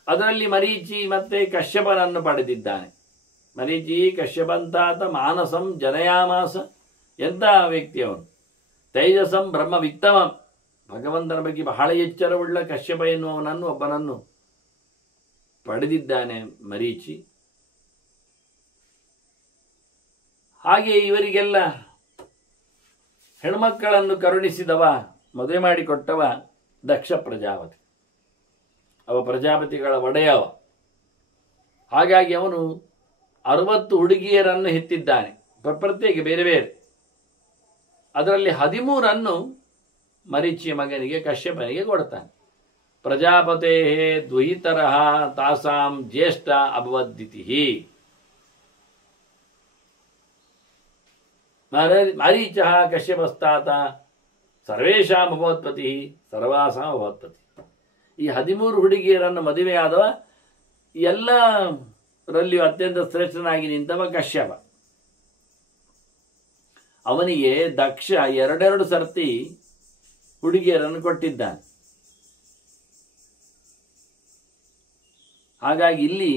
ಅದರಲ್ಲಿ ಮರೀಚಿ ಮತ್ತೆ ಕಶ್ಯಪನನ್ನು ಪಡೆದಿದ್ದಾನೆ. ಮರೀಚಿ ಕಶ್ಯಪಂತಾತ ಮಾನಸಂ ಜನಯಾಮಾಸ. ಎಂಥ ವ್ಯಕ್ತಿ ಅವನು! ತೈಜಸಂ ಬ್ರಹ್ಮ ವಿತ್ತಮಂ. ಭಗವಂತನ ಬಗ್ಗೆ ಬಹಳ ಎಚ್ಚರವುಳ್ಳ ಕಶ್ಯಪ ಎನ್ನುವನನ್ನು ಒಬ್ಬನನ್ನು ಪಡೆದಿದ್ದಾನೆ ಮರೀಚಿ. ಹಾಗೆ ಇವರಿಗೆಲ್ಲ ಹೆಣ್ಮಕ್ಕಳನ್ನು ಕರುಣಿಸಿದವ, ಮದುವೆ ಮಾಡಿಕೊಟ್ಟವ ದಕ್ಷ ಪ್ರಜಾಪತಿ. ಅವ ಪ್ರಜಾಪತಿಗಳ ಒಡೆಯವ. ಹಾಗಾಗಿ ಅವನು 60 ಹುಡುಗಿಯರನ್ನು ಹೆತ್ತಿದ್ದಾನೆ, ಪ್ರತ್ಯೇಕ ಬೇರೆ ಬೇರೆ. ಅದರಲ್ಲಿ 13 ಮರೀಚಿಯ ಮಗನಿಗೆ ಕಶ್ಯಪನಿಗೆ ಕೊಡ್ತಾನೆ. ಪ್ರಜಾಪತೆ ದ್ವೈತರಃ ತಾಸಾಂ ಜ್ಯೇಷ್ಠ ಅಭವದ್ದಿತಿ. ಮರೀಚ ಕಶ್ಯಪಸ್ತಾತ ಸರ್ವೇಷಾಂ ಅಭವತ್ಪತಿ ಸರ್ವಾಸಾಂ ಅಭವತ್ಪತಿ. ಈ 13 ಹುಡುಗಿಯರನ್ನು ಮದುವೆಯಾದವ ಎಲ್ಲರಲ್ಲಿಯೂ ಅತ್ಯಂತ ಶ್ರೇಷ್ಠನಾಗಿ ನಿಂತವ ಕಶ್ಯಪ. ಅವನಿಗೆ ದಕ್ಷ 2 ಸರ್ತಿ ಹುಡುಗಿಯರನ್ನು ಕೊಟ್ಟಿದ್ದಾನೆ. ಹಾಗಾಗಿ ಇಲ್ಲಿ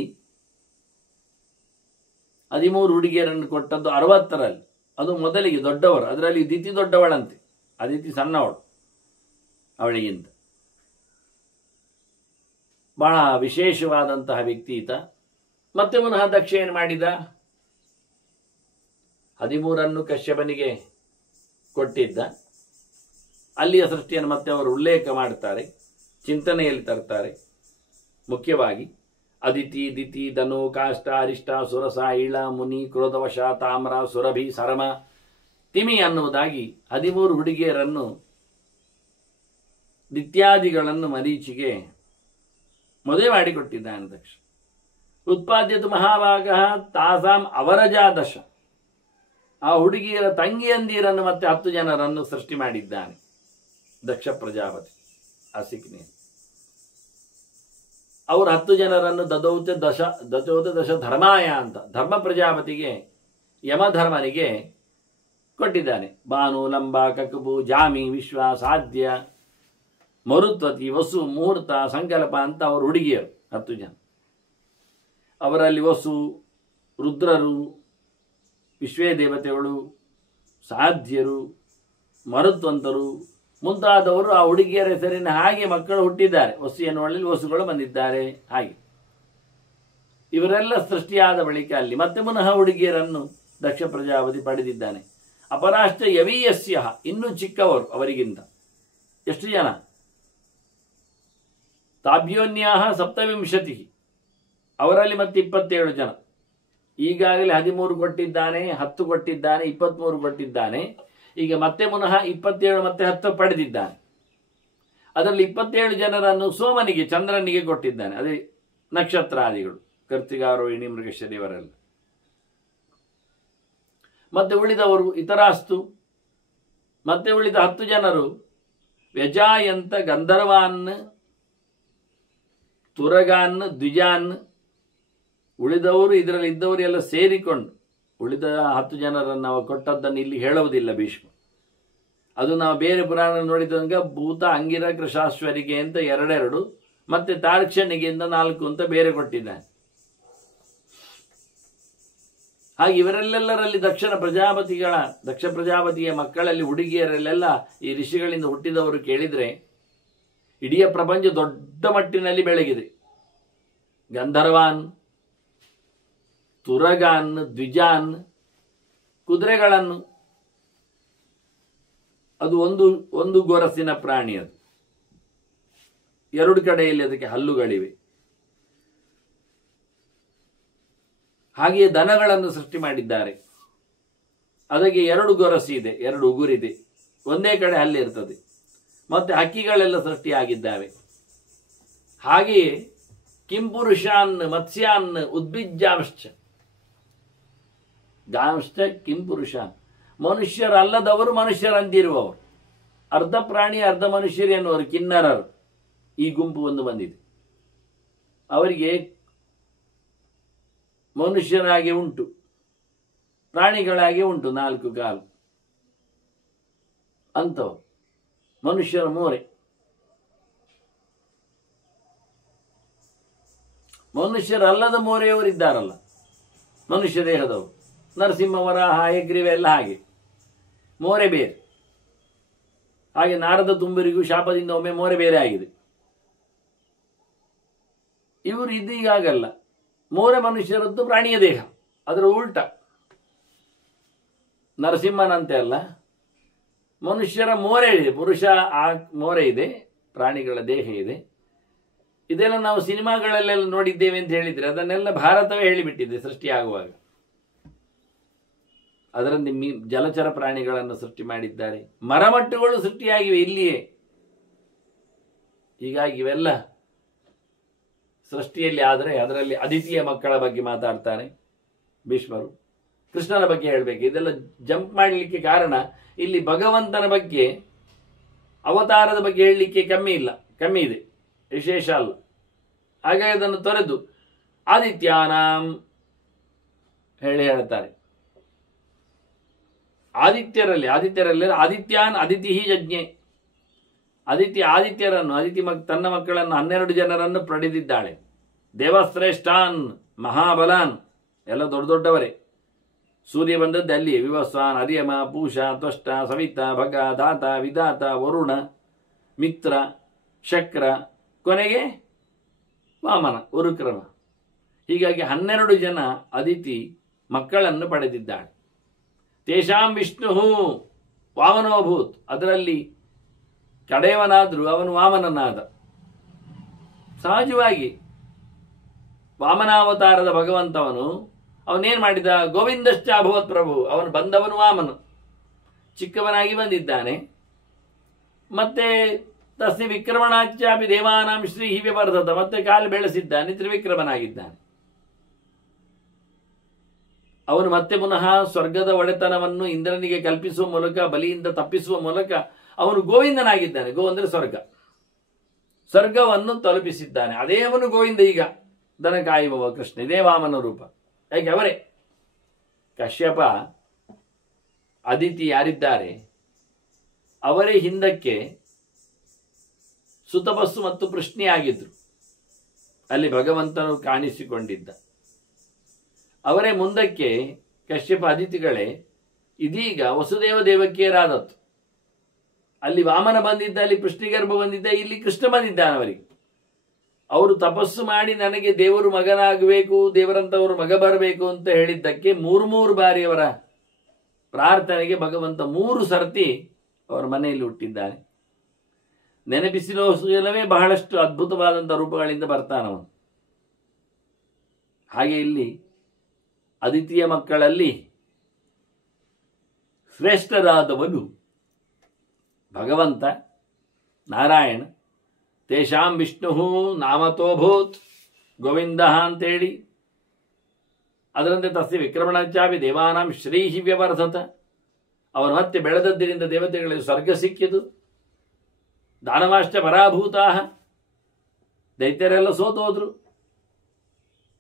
13 ಹುಡುಗಿಯರನ್ನು ಕೊಟ್ಟದ್ದು 60ರಲ್ಲಿ. ಅದು ಮೊದಲಿಗೆ ದೊಡ್ಡವರು, ಅದರಲ್ಲಿ ದಿತಿ ದೊಡ್ಡವಳಂತೆ, ಅದಿತಿ ಸಣ್ಣವಳು ಅವಳಿಗಿಂತ. ಬಹಳ ವಿಶೇಷವಾದಂತಹ ವ್ಯಕ್ತಿ ಈತ. ಮತ್ತೆ ಪುನಃ ದಕ್ಷ ಏನು ಮಾಡಿದ? 13 ಕಶ್ಯಪನಿಗೆ ಕೊಟ್ಟಿದ್ದ. ಅಲ್ಲಿಯ ಸೃಷ್ಟಿಯನ್ನು ಮತ್ತೆ ಅವರು ಉಲ್ಲೇಖ ಮಾಡ್ತಾರೆ, ಚಿಂತನೆಯಲ್ಲಿ ತರ್ತಾರೆ. ಮುಖ್ಯವಾಗಿ ಅದಿತಿ, ದಿತಿ, ಧನು, ಕಾಷ್ಟ, ಅರಿಷ್ಟ, ಸುರಸ, ಇಳ, ಮುನಿ, ಕ್ರೋಧವಶ, ತಾಮ್ರ, ಸುರಭಿ, ಸರಮ, ತಿಮಿ ಅನ್ನುವುದಾಗಿ 13 ಹುಡುಗಿಯರನ್ನು ದಿತ್ಯಾದಿಗಳನ್ನು ಮರೀಚಿಗೆ ಮದುವೆ ಮಾಡಿಕೊಟ್ಟಿದ್ದಾನೆ ದಕ್ಷ. ಉತ್ಪಾದ್ಯತು ಮಹಾಭಾಗ ತಾಸಾಂ ಅವರಜಾದಶ. ಆ ಹುಡುಗಿಯರ ತಂಗಿಯಂದಿರನ್ನು ಮತ್ತೆ 10 ಜನರನ್ನು ಸೃಷ್ಟಿ ಮಾಡಿದ್ದಾನೆ ದಕ್ಷ ಪ್ರಜಾಪತಿ. ಆಸಿಕ್ನೇ ಅವರು 10 ಜನರನ್ನು ದದೌತೆ ದಶ ಧರ್ಮಾಯ ಅಂತ ಧರ್ಮ ಪ್ರಜಾಪತಿಗೆ, ಯಮಧರ್ಮನಿಗೆ ಕೊಟ್ಟಿದ್ದಾನೆ. ಭಾನು, ಲಂಬ, ಕಕುಬು, ಜಾಮಿ, ವಿಶ್ವ, ಸಾಧ್ಯ, ಮರುತ್ವತಿ, ವಸು, ಮುಹೂರ್ತ, ಸಂಕಲ್ಪ ಅಂತ ಅವರು ಹುಡುಗಿಯರು 10 ಜನ. ಅವರಲ್ಲಿ ವಸು, ರುದ್ರರು, ವಿಶ್ವೇ ದೇವತೆಗಳು, ಸಾಧ್ಯರು, ಮರುತ್ವಂತರು ಮುಂತಾದವರು ಆ ಹುಡುಗಿಯರ ಹೆಸರಿನ ಹಾಗೆ ಮಕ್ಕಳು ಹುಟ್ಟಿದ್ದಾರೆ. ವಸು ಎನ್ನುವಲ್ಲಿ ವಸುಗಳು ಬಂದಿದ್ದಾರೆ. ಹಾಗೆ ಇವರೆಲ್ಲ ಸೃಷ್ಟಿಯಾದ ಬಳಿಕ ಅಲ್ಲಿ ಮತ್ತೆ ಪುನಃ ಹುಡುಗಿಯರನ್ನು ದಕ್ಷ ಪ್ರಜಾಪತಿ ಪಡೆದಿದ್ದಾನೆ. ಅಪರಾಷ್ಟ ಯವೀಯಸ್ಯ, ಇನ್ನೂ ಚಿಕ್ಕವರು ಅವರಿಗಿಂತ. ಎಷ್ಟು ಜನ? ತಾಭ್ಯೋನ್ಯಾಹ 27, ಅವರಲ್ಲಿ ಮತ್ತೆ 27 ಜನ. ಈಗಾಗಲೇ 13 ಕೊಟ್ಟಿದ್ದಾನೆ, 10 ಕೊಟ್ಟಿದ್ದಾನೆ, 23 ಕೊಟ್ಟಿದ್ದಾನೆ. ಈಗ ಮತ್ತೆ ಪುನಃ 27 ಮತ್ತೆ 10 ಪಡೆದಿದ್ದಾನೆ. ಅದರಲ್ಲಿ 27 ಜನರನ್ನು ಸೋಮನಿಗೆ, ಚಂದ್ರನಿಗೆ ಕೊಟ್ಟಿದ್ದಾನೆ. ಅದೇ ನಕ್ಷತ್ರಾದಿಗಳು, ಕರ್ತಿಗ, ರೋಹಿಣಿ, ಮೃಗಶಿರ ಇವರೆಲ್ಲ. ಮತ್ತೆ ಉಳಿದವರು ಇತರಾಸ್ತು. ಮತ್ತೆ ಉಳಿದ 10 ಜನರು ವ್ಯಜಾಯಂತ, ಗಂಧರ್ವಾನ್, ತುರಗಾನ್, ದ್ವಿಜಾನ್. ಉಳಿದವರು ಇದರಲ್ಲಿ ಇದ್ದವರು ಎಲ್ಲ ಸೇರಿಕೊಂಡು ಉಳಿದ 10 ಜನರನ್ನು ನಾವು ಕೊಟ್ಟದ್ದನ್ನು ಇಲ್ಲಿ ಹೇಳುವುದಿಲ್ಲ ಭೀಷ್ಮ. ಅದು ನಾವು ಬೇರೆ ಪುರಾಣ ನೋಡಿದಂಗ ಭೂತ, ಅಂಗಿರ, ಕೃಶಾಶ್ವರಿಗೆ ಅಂತ 2 ಮತ್ತೆ ತಾರ್ಕ್ಷಣಿಗೆಯಿಂದ 4 ಅಂತ ಬೇರೆ ಕೊಟ್ಟಿದ್ದಾನೆ. ಹಾಗೆ ಇವರೆಲ್ಲೆಲ್ಲರಲ್ಲಿ ದಕ್ಷ ಪ್ರಜಾಪತಿಯ ಮಕ್ಕಳಲ್ಲಿ ಹುಡುಗಿಯರಲ್ಲೆಲ್ಲ ಈ ಋಷಿಗಳಿಂದ ಹುಟ್ಟಿದವರು ಕೇಳಿದರೆ ಇಡೀ ಪ್ರಪಂಚ ದೊಡ್ಡ ಮಟ್ಟಿನಲ್ಲಿ ಬೆಳಗಿದೆ. ಗಂಧರ್ವಾನ್, ತುರಗಾನ್, ದ್ವಿಜಾನ್, ಕುದುರೆಗಳನ್ನು, ಅದು ಒಂದು ಗೊರಸಿನ ಪ್ರಾಣಿ. ಅದು 2 ಕಡೆಯಲ್ಲಿ ಅದಕ್ಕೆ ಹಲ್ಲುಗಳಿವೆ. ಹಾಗೆಯೇ ದನಗಳನ್ನು ಸೃಷ್ಟಿ ಮಾಡಿದ್ದಾರೆ. ಅದಕ್ಕೆ 2 ಗೊರಸು ಇದೆ, 2 ಉಗುರಿದೆ, ಒಂದೇ ಕಡೆ ಹಲ್ಲಿರ್ತದೆ. ಮತ್ತೆ ಹಕ್ಕಿಗಳೆಲ್ಲ ಸೃಷ್ಟಿಯಾಗಿದ್ದಾವೆ. ಹಾಗೆಯೇ ಕಿಂಪುರುಷಾನ್, ಮತ್ಸ್ಯಾನ್, ಉದ್ಭಿಜ್ಜಾಂಶ್ಚ. ದಾಂಶ್ಚ ಕಿಂಪುರುಷಾನ್, ಮನುಷ್ಯರಲ್ಲದವರು ಮನುಷ್ಯರಂತಿರುವವರು, ಅರ್ಧ ಪ್ರಾಣಿ ಅರ್ಧ ಮನುಷ್ಯರು ಎನ್ನುವರು ಕಿನ್ನರರು. ಈ ಗುಂಪು ಒಂದು ಬಂದಿದೆ. ಅವರಿಗೆ ಮನುಷ್ಯರಾಗಿ ಉಂಟು, ಪ್ರಾಣಿಗಳಾಗಿ ಉಂಟು 4 ಕಾಲು ಅಂಥವು. ಮನುಷ್ಯರ ಮೋರೆ. ಮನುಷ್ಯರಲ್ಲದ ಮೋರೆಯವರಿದ್ದಾರಲ್ಲ, ಮನುಷ್ಯ ದೇಹದವರು, ನರಸಿಂಹ, ವರಾಹ, ಹಯಗ್ರೀವ ಎಲ್ಲ ಹಾಗೆ ಮೋರೆ ಬೇರೆ. ಹಾಗೆ ನಾರದ ತುಂಬರಿಗೂ ಶಾಪದಿಂದ ಒಮ್ಮೆ ಮೋರೆ ಬೇರೆ ಆಗಿದೆ. ಇವರು ಇದೀಗಾಗಲ್ಲ. ಮೋರೆ ಮನುಷ್ಯರದ್ದು ಪ್ರಾಣಿಯ ದೇಹ, ಅದರ ಉಲ್ಟ. ನರಸಿಂಹನಂತೆ ಅಲ್ಲ, ಮನುಷ್ಯರ ಮೋರೆ ಇದೆ, ಪುರುಷ ಆ ಮೋರೆ ಇದೆ, ಪ್ರಾಣಿಗಳ ದೇಹ ಇದೆ. ಇದೆಲ್ಲ ನಾವು ಸಿನಿಮಾಗಳಲ್ಲೆಲ್ಲ ನೋಡಿದ್ದೇವೆ ಅಂತ ಹೇಳಿದ್ರೆ ಅದನ್ನೆಲ್ಲ ಭಾರತವೇ ಹೇಳಿಬಿಟ್ಟಿದೆ ಸೃಷ್ಟಿಯಾಗುವಾಗ. ಅದರಲ್ಲಿ ಜಲಚರ ಪ್ರಾಣಿಗಳನ್ನು ಸೃಷ್ಟಿ ಮಾಡಿದ್ದಾರೆ. ಮರಮಟ್ಟುಗಳು ಸೃಷ್ಟಿಯಾಗಿವೆ ಇಲ್ಲಿಯೇ. ಹೀಗಾಗಿ ಇವೆಲ್ಲ ಸೃಷ್ಟಿಯಲ್ಲಿ ಆದರೆ ಅದರಲ್ಲಿ ಅದಿತಿಯ ಮಕ್ಕಳ ಬಗ್ಗೆ ಮಾತಾಡ್ತಾರೆ ಭೀಷ್ಮರು. ಕೃಷ್ಣನ ಬಗ್ಗೆ ಹೇಳಬೇಕು. ಇದೆಲ್ಲ ಜಂಪ್ ಮಾಡಲಿಕ್ಕೆ ಕಾರಣ ಇಲ್ಲಿ ಭಗವಂತನ ಬಗ್ಗೆ, ಅವತಾರದ ಬಗ್ಗೆ ಹೇಳಲಿಕ್ಕೆ ಕಮ್ಮಿ ಇದೆ, ವಿಶೇಷ ಅಲ್ಲ. ಹಾಗಾಗಿ ಅದನ್ನು ತೊರೆದು ಆದಿತ್ಯಾನಾಂ ಹೇಳ್ತಾರೆ. ಆದಿತ್ಯರಲ್ಲಿ ಆದಿತ್ಯಾನ್ ಅದಿತಿ ಯಜ್ಞೆ. ಆದಿತ್ಯರನ್ನು ತನ್ನ ಮಕ್ಕಳನ್ನು 12 ಜನರನ್ನು ಪಡೆದಿದ್ದಾಳೆ. ದೇವಶ್ರೇಷ್ಠಾನ್ ಮಹಾಬಲಾನ್ ಎಲ್ಲ ದೊಡ್ಡವರೇ. ಸೂರ್ಯ ಬಂದದ್ದು ಅಲ್ಲಿ ವಿವಸ್ವಾನ್, ಅರ್ಯಮ, ಪೂಷ, ತ್ವಷ್ಟ, ಸವಿತ, ಭಗ, ದಾತ, ವಿಧಾತ, ವರುಣ, ಮಿತ್ರ, ಶಕ್ರ, ಕೊನೆಗೆ ವಾಮನ, ಉರುಕ್ರಮ. ಹೀಗಾಗಿ 12 ಜನ ಅದಿತಿ ಮಕ್ಕಳನ್ನು ಪಡೆದಿದ್ದಾಳೆ. ತೇಷಾಂ ವಿಷ್ಣು ವಾಮನೋಭೂತ್. ಅದರಲ್ಲಿ ಕಡೆಯವನಾದರೂ ಅವನು ವಾಮನನಾದ. ಸಹಜವಾಗಿ ವಾಮನಾವತಾರದ ಭಗವಂತವನು ಅವನೇನು ಮಾಡಿದ? ಗೋವಿಂದಶ್ಚ ಅಭವತ್ ಪ್ರಭು. ಅವನು ಬಂದವನು ವಾಮನು, ಚಿಕ್ಕವನಾಗಿ ಬಂದಿದ್ದಾನೆ. ಮತ್ತೆ ತಸ್ಯ ವಿಕ್ರಮಣಾಚ್ಚಾಪಿ ದೇವಾನಾಂ ಶ್ರೀ ವ್ಯವರ್ಧತ. ಮತ್ತೆ ಕಾಲು ಬೆಳೆಸಿದ್ದಾನೆ, ತ್ರಿವಿಕ್ರಮನಾಗಿದ್ದಾನೆ. ಅವನು ಮತ್ತೆ ಪುನಃ ಸ್ವರ್ಗದ ಒಡೆತನವನ್ನು ಇಂದ್ರನಿಗೆ ಕಲ್ಪಿಸುವ ಮೂಲಕ, ಬಲಿಯಿಂದ ತಪ್ಪಿಸುವ ಮೂಲಕ ಅವನು ಗೋವಿಂದನಾಗಿದ್ದಾನೆ. ಗೋ ಅಂದರೆ ಸ್ವರ್ಗವನ್ನು ತಲುಪಿಸಿದ್ದಾನೆ. ಅದೇ ಅವನು ಗೋವಿಂದ. ಈಗ ದನ ಕಾಯುವವ ಕೃಷ್ಣ, ಇದೇ ವಾಮನ ರೂಪ. ಯಾಕೆ ಅವರೇ ಕಶ್ಯಪ ಅದಿತಿ ಯಾರಿದ್ದಾರೆ ಅವರೇ ಹಿಂದಕ್ಕೆ ಸುತಪಸ್ಸು ಮತ್ತು ಪೃಶ್ನಿಯಾಗಿದ್ರು. ಅಲ್ಲಿ ಭಗವಂತನು ಕಾಣಿಸಿಕೊಂಡಿದ್ದ. ಅವರೇ ಮುಂದಕ್ಕೆ ಕಶ್ಯಪ ಅದಿತಿಗಳೇ ಇದೀಗ ವಸುದೇವ ದೇವಕಿಯರಾದತ್ತು. ಅಲ್ಲಿ ವಾಮನ ಬಂದಿದ್ದ, ಅಲ್ಲಿ ಪೃಷ್ಣಿಗರ್ಭ ಬಂದಿದ್ದ, ಇಲ್ಲಿ ಕೃಷ್ಣ ಬಂದಿದ್ದಾನೆ. ಅವರಿಗೆ ಅವರು ತಪಸ್ಸು ಮಾಡಿ ನನಗೆ ದೇವರು ಮಗನಾಗಬೇಕು, ದೇವರಂತವರು ಮಗ ಬರಬೇಕು ಅಂತ ಹೇಳಿದ್ದಕ್ಕೆ 3 ಬಾರಿ ಅವರ ಪ್ರಾರ್ಥನೆಗೆ ಭಗವಂತ 3 ಸರ್ತಿ ಅವರ ಮನೆಯಲ್ಲಿ ಹುಟ್ಟಿದ್ದಾನೆ. ನೆನಪಿಸಿಲವೇ ಬಹಳಷ್ಟು ಅದ್ಭುತವಾದಂಥ ರೂಪಗಳಿಂದ ಬರ್ತಾನವನು. ಹಾಗೆ ಇಲ್ಲಿ ಅದಿತಿಯ ಮಕ್ಕಳಲ್ಲಿ ಶ್ರೇಷ್ಠರಾದವನು ಭಗವಂತ ನಾರಾಯಣ. ತೇಷಾಂ ವಿಷ್ಣು ನಾಮತೋಭೂತ್ ಗೋವಿಂದ ಅಂತೇಳಿ, ಅದರಂತೆ ತಸ್ಯ ವಿಕ್ರಮಣಾಚಾಪಿ ದೇವಾನಾಂ ಶ್ರೀಹಿ ವ್ಯವರ್ಧತ. ಅವನು ಮತ್ತೆ ಬೆಳೆದದ್ದರಿಂದ ದೇವತೆಗಳಿಗೆ ಸ್ವರ್ಗ ಸಿಕ್ಕಿತು. ದಾನವಾಶ್ಚ ಪರಾಭೂತಾ. ದೈತ್ಯರೆಲ್ಲ ಸೋತೋದ್ರು.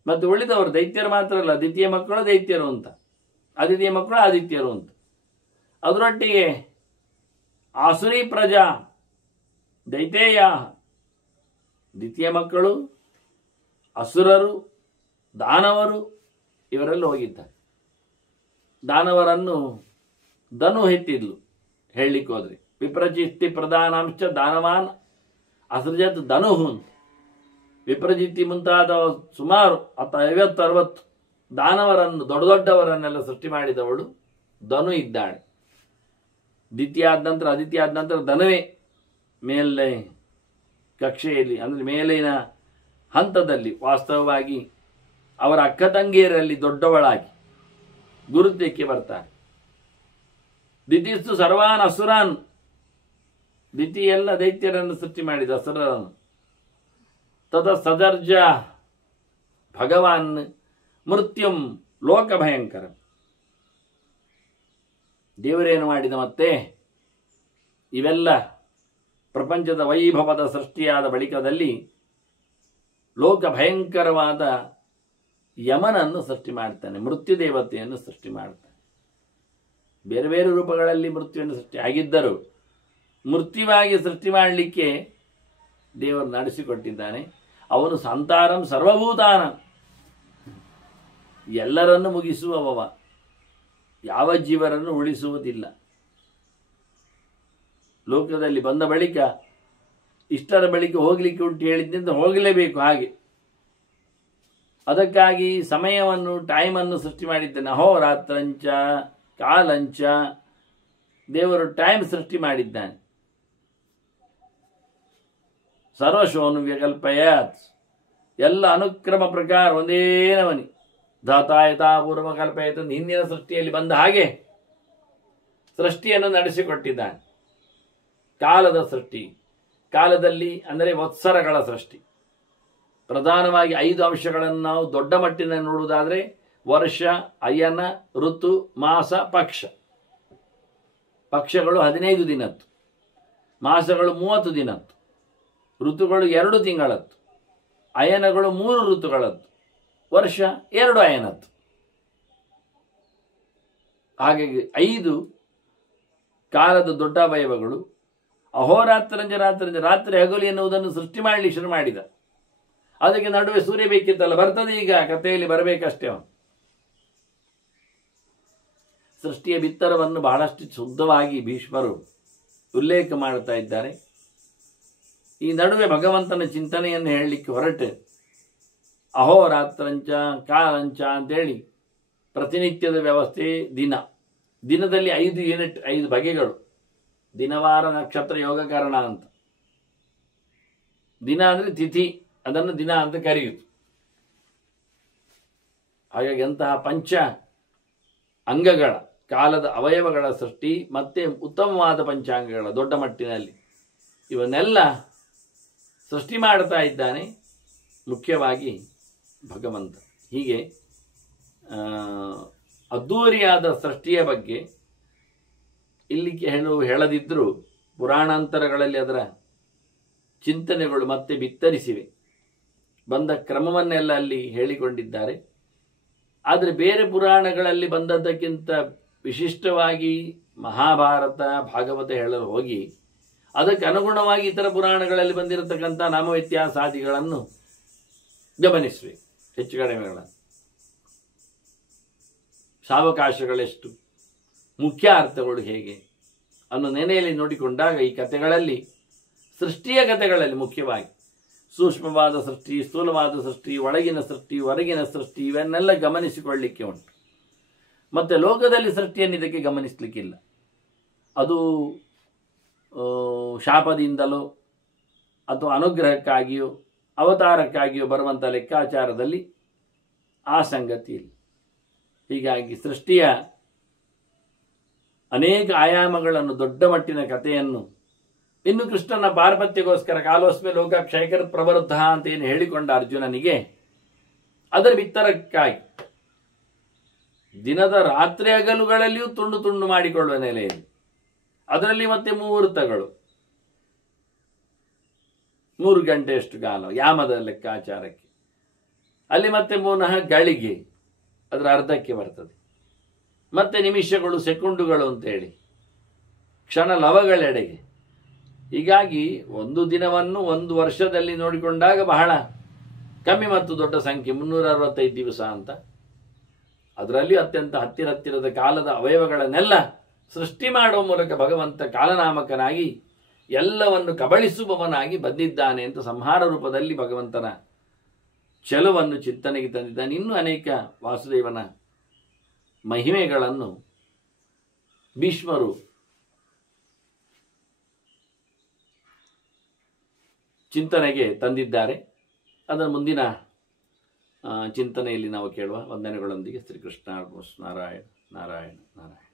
ಮತ್ತು ಉಳಿದವರು ದೈತ್ಯರು ಮಾತ್ರ ಅಲ್ಲ, ಅದಿತಿಯ ಮಕ್ಕಳು ದೈತ್ಯರು ಅಂತ, ಅದಿತಿಯ ಮಕ್ಕಳು ಆದಿತ್ಯರು ಅಂತ. ಅದರೊಟ್ಟಿಗೆ ಆಸುರಿ ಪ್ರಜಾ ದೈತೇಯ, ದ್ವಿತೀಯ ಮಕ್ಕಳು ಅಸುರರು, ದಾನವರು ಇವರೆಲ್ಲ ಹೋಗಿದ್ದಾರೆ. ದಾನವರನ್ನು ಧನು ಹೆತ್ತಿದ್ಲು ಹೇಳಲಿಕ್ಕೆ ಹೋದ್ರೆ. ವಿಪ್ರಜಿತ್ತಿ ಪ್ರಧಾನಾಂಶ ದಾನವಾನ್ ಅಸೃಜತ್ ಧನುಹುನ್. ವಿಪ್ರಜಿತ್ತಿ ಮುಂತಾದ ಸುಮಾರು 50-60 ದಾನವರನ್ನು, ದೊಡ್ಡವರನ್ನೆಲ್ಲ ಸೃಷ್ಟಿ ಮಾಡಿದವಳು ಧನು ಇದ್ದಾಳೆ. ದ್ವಿತೀಯ ಆದ ನಂತರ ಅದಿತಿ ಆದ ನಂತರ ಧನುವೇ ಮೇಲೆ ಕಕ್ಷೆಯಲ್ಲಿ, ಅಂದರೆ ಮೇಲಿನ ಹಂತದಲ್ಲಿ ವಾಸ್ತವವಾಗಿ ಅವರ ಅಕ್ಕ ತಂಗಿಯರಲ್ಲಿ ದೊಡ್ಡವಳಾಗಿ ಗುರುತ್ವಕ್ಕೆ ಬರ್ತಾರೆ. ದಿತಿಸ್ತು ಸರ್ವಾನ್ ಅಸುರಾನ್. ದಿತಿ ಎಲ್ಲ ದೈತ್ಯರನ್ನು ಸೃಷ್ಟಿ ಮಾಡಿದ, ಅಸುರರನ್ನು. ತದ ಸದರ್ಜ ಭಗವಾನ್ ಮೃತ್ಯುಂ ಲೋಕ ಭಯಂಕರ. ದೇವರೇನು ಮಾಡಿದ? ಮತ್ತೆ ಇವೆಲ್ಲ ಪ್ರಪಂಚದ ವೈಭವದ ಸೃಷ್ಟಿಯಾದ ಬಳಿಕದಲ್ಲಿ ಲೋಕ ಭಯಂಕರವಾದ ಯಮನನ್ನು ಸೃಷ್ಟಿ ಮಾಡ್ತಾನೆ, ಮೃತ್ಯು ದೇವತೆಯನ್ನು ಸೃಷ್ಟಿ ಮಾಡ್ತಾನೆ. ಬೇರೆ ಬೇರೆ ರೂಪಗಳಲ್ಲಿ ಮೃತ್ಯುವನ್ನು ಸೃಷ್ಟಿ ಆಗಿದ್ದರೂ ಮೃತ್ಯುವಾಗಿ ಸೃಷ್ಟಿ ಮಾಡಲಿಕ್ಕೆ ದೇವರು ನಡೆಸಿಕೊಟ್ಟಿದ್ದಾನೆ. ಅವನು ಸಂತಾರಂ ಸರ್ವಭೂತಾನ, ಎಲ್ಲರನ್ನು ಮುಗಿಸುವವ, ಯಾವ ಜೀವರನ್ನು ಉಳಿಸುವುದಿಲ್ಲ. ಲೋಕದಲ್ಲಿ ಬಂದ ಬಳಿಕ ಇಷ್ಟರ ಬಳಿಕ ಹೋಗ್ಲಿಕ್ಕೆ ಉಂಟು ಹೇಳಿದ್ದಿಂದ ಹೋಗಲೇಬೇಕು. ಹಾಗೆ ಅದಕ್ಕಾಗಿ ಸಮಯವನ್ನು, ಟೈಮನ್ನು ಸೃಷ್ಟಿ ಮಾಡಿದ್ದಾನೆ. ಅಹೋರಾತ್ರಂಚ ಕಾಲಂಚ, ದೇವರು ಟೈಮ್ ಸೃಷ್ಟಿ ಮಾಡಿದ್ದಾನೆ. ಸರ್ವಶೋನು ವ್ಯಕಲ್ಪಯಾತ್, ಎಲ್ಲ ಅನುಕ್ರಮ ಪ್ರಕಾರ ಒಂದೇ ನಮನಿ ಧಾತಾಯತಾ ಪೂರ್ವ ಕಲ್ಪಯತ ಹಿಂದಿನ ಸೃಷ್ಟಿಯಲ್ಲಿ ಬಂದ ಹಾಗೆ ಸೃಷ್ಟಿಯನ್ನು ನಡೆಸಿಕೊಟ್ಟಿದ್ದಾನೆ. ಕಾಲದ ಸೃಷ್ಟಿ, ಕಾಲದಲ್ಲಿ ಅಂದರೆ ವತ್ಸರಗಳ ಸೃಷ್ಟಿ. ಪ್ರಧಾನವಾಗಿ 5 ಅಂಶಗಳನ್ನು ನಾವು ದೊಡ್ಡ ಮಟ್ಟಿನ ನೋಡುವುದಾದರೆ ವರ್ಷ, ಅಯನ, ಋತು, ಮಾಸ, ಪಕ್ಷ. ಪಕ್ಷಗಳು 15 ದಿನದ್ದು, ಮಾಸಗಳು 30 ದಿನದ್ದು, ಋತುಗಳು 2 ತಿಂಗಳದ್ದು, ಅಯನಗಳು 3 ಋತುಗಳದ್ದು, ವರ್ಷ 2 ಅಯನದ್ದು. ಹಾಗಾಗಿ 5 ಕಾಲದ ದೊಡ್ಡ ಅವಯವಗಳು. ಅಹೋರಾತ್ರಂಜ ರಾತ್ರಂಜ, ರಾತ್ರಿ ಹಗಲು ಎನ್ನುವುದನ್ನು ಸೃಷ್ಟಿ ಮಾಡಲಿ ಶುರು ಮಾಡಿದ. ಅದಕ್ಕೆ ನಡುವೆ ಸೂರ್ಯ ಬೇಕಿತ್ತಲ್ಲ, ಬರ್ತದೆ ಈಗ ಕಥೆಯಲ್ಲಿ ಬರಬೇಕಷ್ಟೇ. ಅವನು ಸೃಷ್ಟಿಯ ಬಿತ್ತರವನ್ನು ಬಹಳಷ್ಟು ಶುದ್ಧವಾಗಿ ಭೀಷ್ಮರು ಉಲ್ಲೇಖ ಮಾಡುತ್ತಾ ಇದ್ದಾರೆ. ಈ ನಡುವೆ ಭಗವಂತನ ಚಿಂತನೆಯನ್ನು ಹೇಳಲಿಕ್ಕೆ ಹೊರಟು ಅಹೋರಾತ್ರಂಚ ಕಾಲಂಚ ಅಂತೇಳಿ ಪ್ರತಿನಿತ್ಯದ ವ್ಯವಸ್ಥೆ. ದಿನದಲ್ಲಿ 5 ಯೂನಿಟ್, 5 ಬಗೆಗಳು. ದಿನವಾರ ನಕ್ಷತ್ರ ಯೋಗಕರಣ ಅಂತ. ದಿನ ಅಂದರೆ ತಿಥಿ, ಅದನ್ನು ದಿನ ಅಂತ ಕರೆಯುವುದು. ಹಾಗಾಗಿ ಅಂತಹ ಪಂಚ ಅಂಗಗಳ ಕಾಲದ ಅವಯವಗಳ ಸೃಷ್ಟಿ ಮತ್ತೆ ಉತ್ತಮವಾದ ಪಂಚಾಂಗಗಳ ದೊಡ್ಡ ಮಟ್ಟಿನಲ್ಲಿ ಇವನ್ನೆಲ್ಲ ಸೃಷ್ಟಿ ಮಾಡ್ತಾ ಇದ್ದಾನೆ ಮುಖ್ಯವಾಗಿ ಭಗವಂತ. ಹೀಗೆ ಅದ್ದೂರಿಯಾದ ಸೃಷ್ಟಿಯ ಬಗ್ಗೆ ಇಲ್ಲಿ ಹೇಳದಿದ್ದರೂ ಪುರಾಣಾಂತರಗಳಲ್ಲಿ ಅದರ ಚಿಂತನೆಗಳು ಮತ್ತೆ ಬಿತ್ತರಿಸಿವೆ. ಬಂದ ಕ್ರಮವನ್ನೆಲ್ಲ ಅಲ್ಲಿ ಹೇಳಿಕೊಂಡಿದ್ದಾರೆ. ಆದರೆ ಬೇರೆ ಪುರಾಣಗಳಲ್ಲಿ ಬಂದದ್ದಕ್ಕಿಂತ ವಿಶಿಷ್ಟವಾಗಿ ಮಹಾಭಾರತ, ಭಾಗವತ ಹೇಳಲು ಹೋಗಿ ಅದಕ್ಕೆ ಅನುಗುಣವಾಗಿ ಇತರ ಪುರಾಣಗಳಲ್ಲಿ ಬಂದಿರತಕ್ಕಂಥ ನಾಮ ವ್ಯತ್ಯಾಸಾದಿಗಳನ್ನು ಗಮನಿಸಬೇಕು. ಹೆಚ್ಚು ಕಡಿಮೆಗಳನ್ನು, ಸಾವಕಾಶಗಳೆಷ್ಟು, ಮುಖ್ಯ ಅರ್ಥಗಳು ಹೇಗೆ ಅನ್ನೋ ನೆನೆಯಲ್ಲಿ ನೋಡಿಕೊಂಡಾಗ ಈ ಕಥೆಗಳಲ್ಲಿ, ಸೃಷ್ಟಿಯ ಕಥೆಗಳಲ್ಲಿ ಮುಖ್ಯವಾಗಿ ಸೂಕ್ಷ್ಮವಾದ ಸೃಷ್ಟಿ, ಸ್ಥೂಲವಾದ ಸೃಷ್ಟಿ, ಒಳಗಿನ ಸೃಷ್ಟಿ, ಹೊರಗಿನ ಸೃಷ್ಟಿ ಇವನ್ನೆಲ್ಲ ಗಮನಿಸಿಕೊಳ್ಳಲಿಕ್ಕೆ ಉಂಟು. ಮತ್ತು ಲೋಕದಲ್ಲಿ ಸೃಷ್ಟಿಯನ್ನು ಇದಕ್ಕೆ ಗಮನಿಸಲಿಕ್ಕಿಲ್ಲ. ಅದು ಶಾಪದಿಂದಲೋ ಅಥವಾ ಅನುಗ್ರಹಕ್ಕಾಗಿಯೋ ಅವತಾರಕ್ಕಾಗಿಯೋ ಬರುವಂಥ ಲೆಕ್ಕಾಚಾರದಲ್ಲಿ ಆ ಸಂಗತಿ ಇಲ್ಲ. ಹೀಗಾಗಿ ಸೃಷ್ಟಿಯ ಅನೇಕ ಆಯಾಮಗಳನ್ನು, ದೊಡ್ಡ ಮಟ್ಟಿನ ಕಥೆಯನ್ನು, ಇನ್ನು ಕೃಷ್ಣನ ಪಾರ್ವತ್ಯಕ್ಕೋಸ್ಕರ ಕಾಲೋಸ್ಮೆ ಲೋಕ ಕ್ಷಯಕರ ಪ್ರವೃದ್ಧ ಅಂತ ಏನು ಹೇಳಿಕೊಂಡ ಅರ್ಜುನನಿಗೆ ಅದರ ಬಿತ್ತರಕ್ಕಾಗಿ ದಿನದ ರಾತ್ರಿ ಹಗಲುಗಳಲ್ಲಿಯೂ ತುಂಡು ತುಂಡು ಮಾಡಿಕೊಳ್ಳುವ ನೆಲೆಯಲ್ಲಿ, ಅದರಲ್ಲಿ ಮತ್ತೆ ಮುಹೂರ್ತಗಳು 3 ಗಂಟೆಯಷ್ಟು ಕಾಲ ಯಾಮದ ಲೆಕ್ಕಾಚಾರಕ್ಕೆ, ಅಲ್ಲಿ ಮತ್ತೆ ಪುನಃ ಗಳಿಗೆ ಅದರ ಅರ್ಧಕ್ಕೆ ಬರ್ತದೆ, ಮತ್ತೆ ನಿಮಿಷಗಳು, ಸೆಕೆಂಡುಗಳು ಅಂತೇಳಿ ಕ್ಷಣ ಲವಗಳೆಡೆಗೆ. ಹೀಗಾಗಿ ಒಂದು ದಿನವನ್ನು ಒಂದು ವರ್ಷದಲ್ಲಿ ನೋಡಿಕೊಂಡಾಗ ಬಹಳ ಕಮ್ಮಿ ಮತ್ತು ದೊಡ್ಡ ಸಂಖ್ಯೆ 365 ದಿವಸ ಅಂತ. ಅದರಲ್ಲಿ ಅತ್ಯಂತ ಹತ್ತಿರದ ಕಾಲದ ಅವಯವಗಳನ್ನೆಲ್ಲ ಸೃಷ್ಟಿ ಮಾಡುವ ಮೂಲಕ ಭಗವಂತ ಕಾಲನಾಮಕನಾಗಿ ಎಲ್ಲವನ್ನು ಕಬಳಿಸುವವನಾಗಿ ಬಂದಿದ್ದಾನೆ ಅಂತ ಸಂಹಾರ ರೂಪದಲ್ಲಿ ಭಗವಂತನ ಛಲವನ್ನು ಚಿಂತನೆಗೆ ತಂದಿದ್ದಾನೆ. ಇನ್ನೂ ಅನೇಕ ವಾಸುದೇವನ ಮಹಿಮೆಗಳನ್ನು ಭೀಷ್ಮರು ಚಿಂತನೆಗೆ ತಂದಿದ್ದಾರೆ. ಅದರ ಮುಂದಿನ ಚಿಂತನೆಯಲ್ಲಿ ನಾವು ಕೇಳುವ ವಂದನೆಗಳೊಂದಿಗೆ ಶ್ರೀಕೃಷ್ಣ ನಾರಾಯಣ ನಾರಾಯಣ ನಾರಾಯಣ.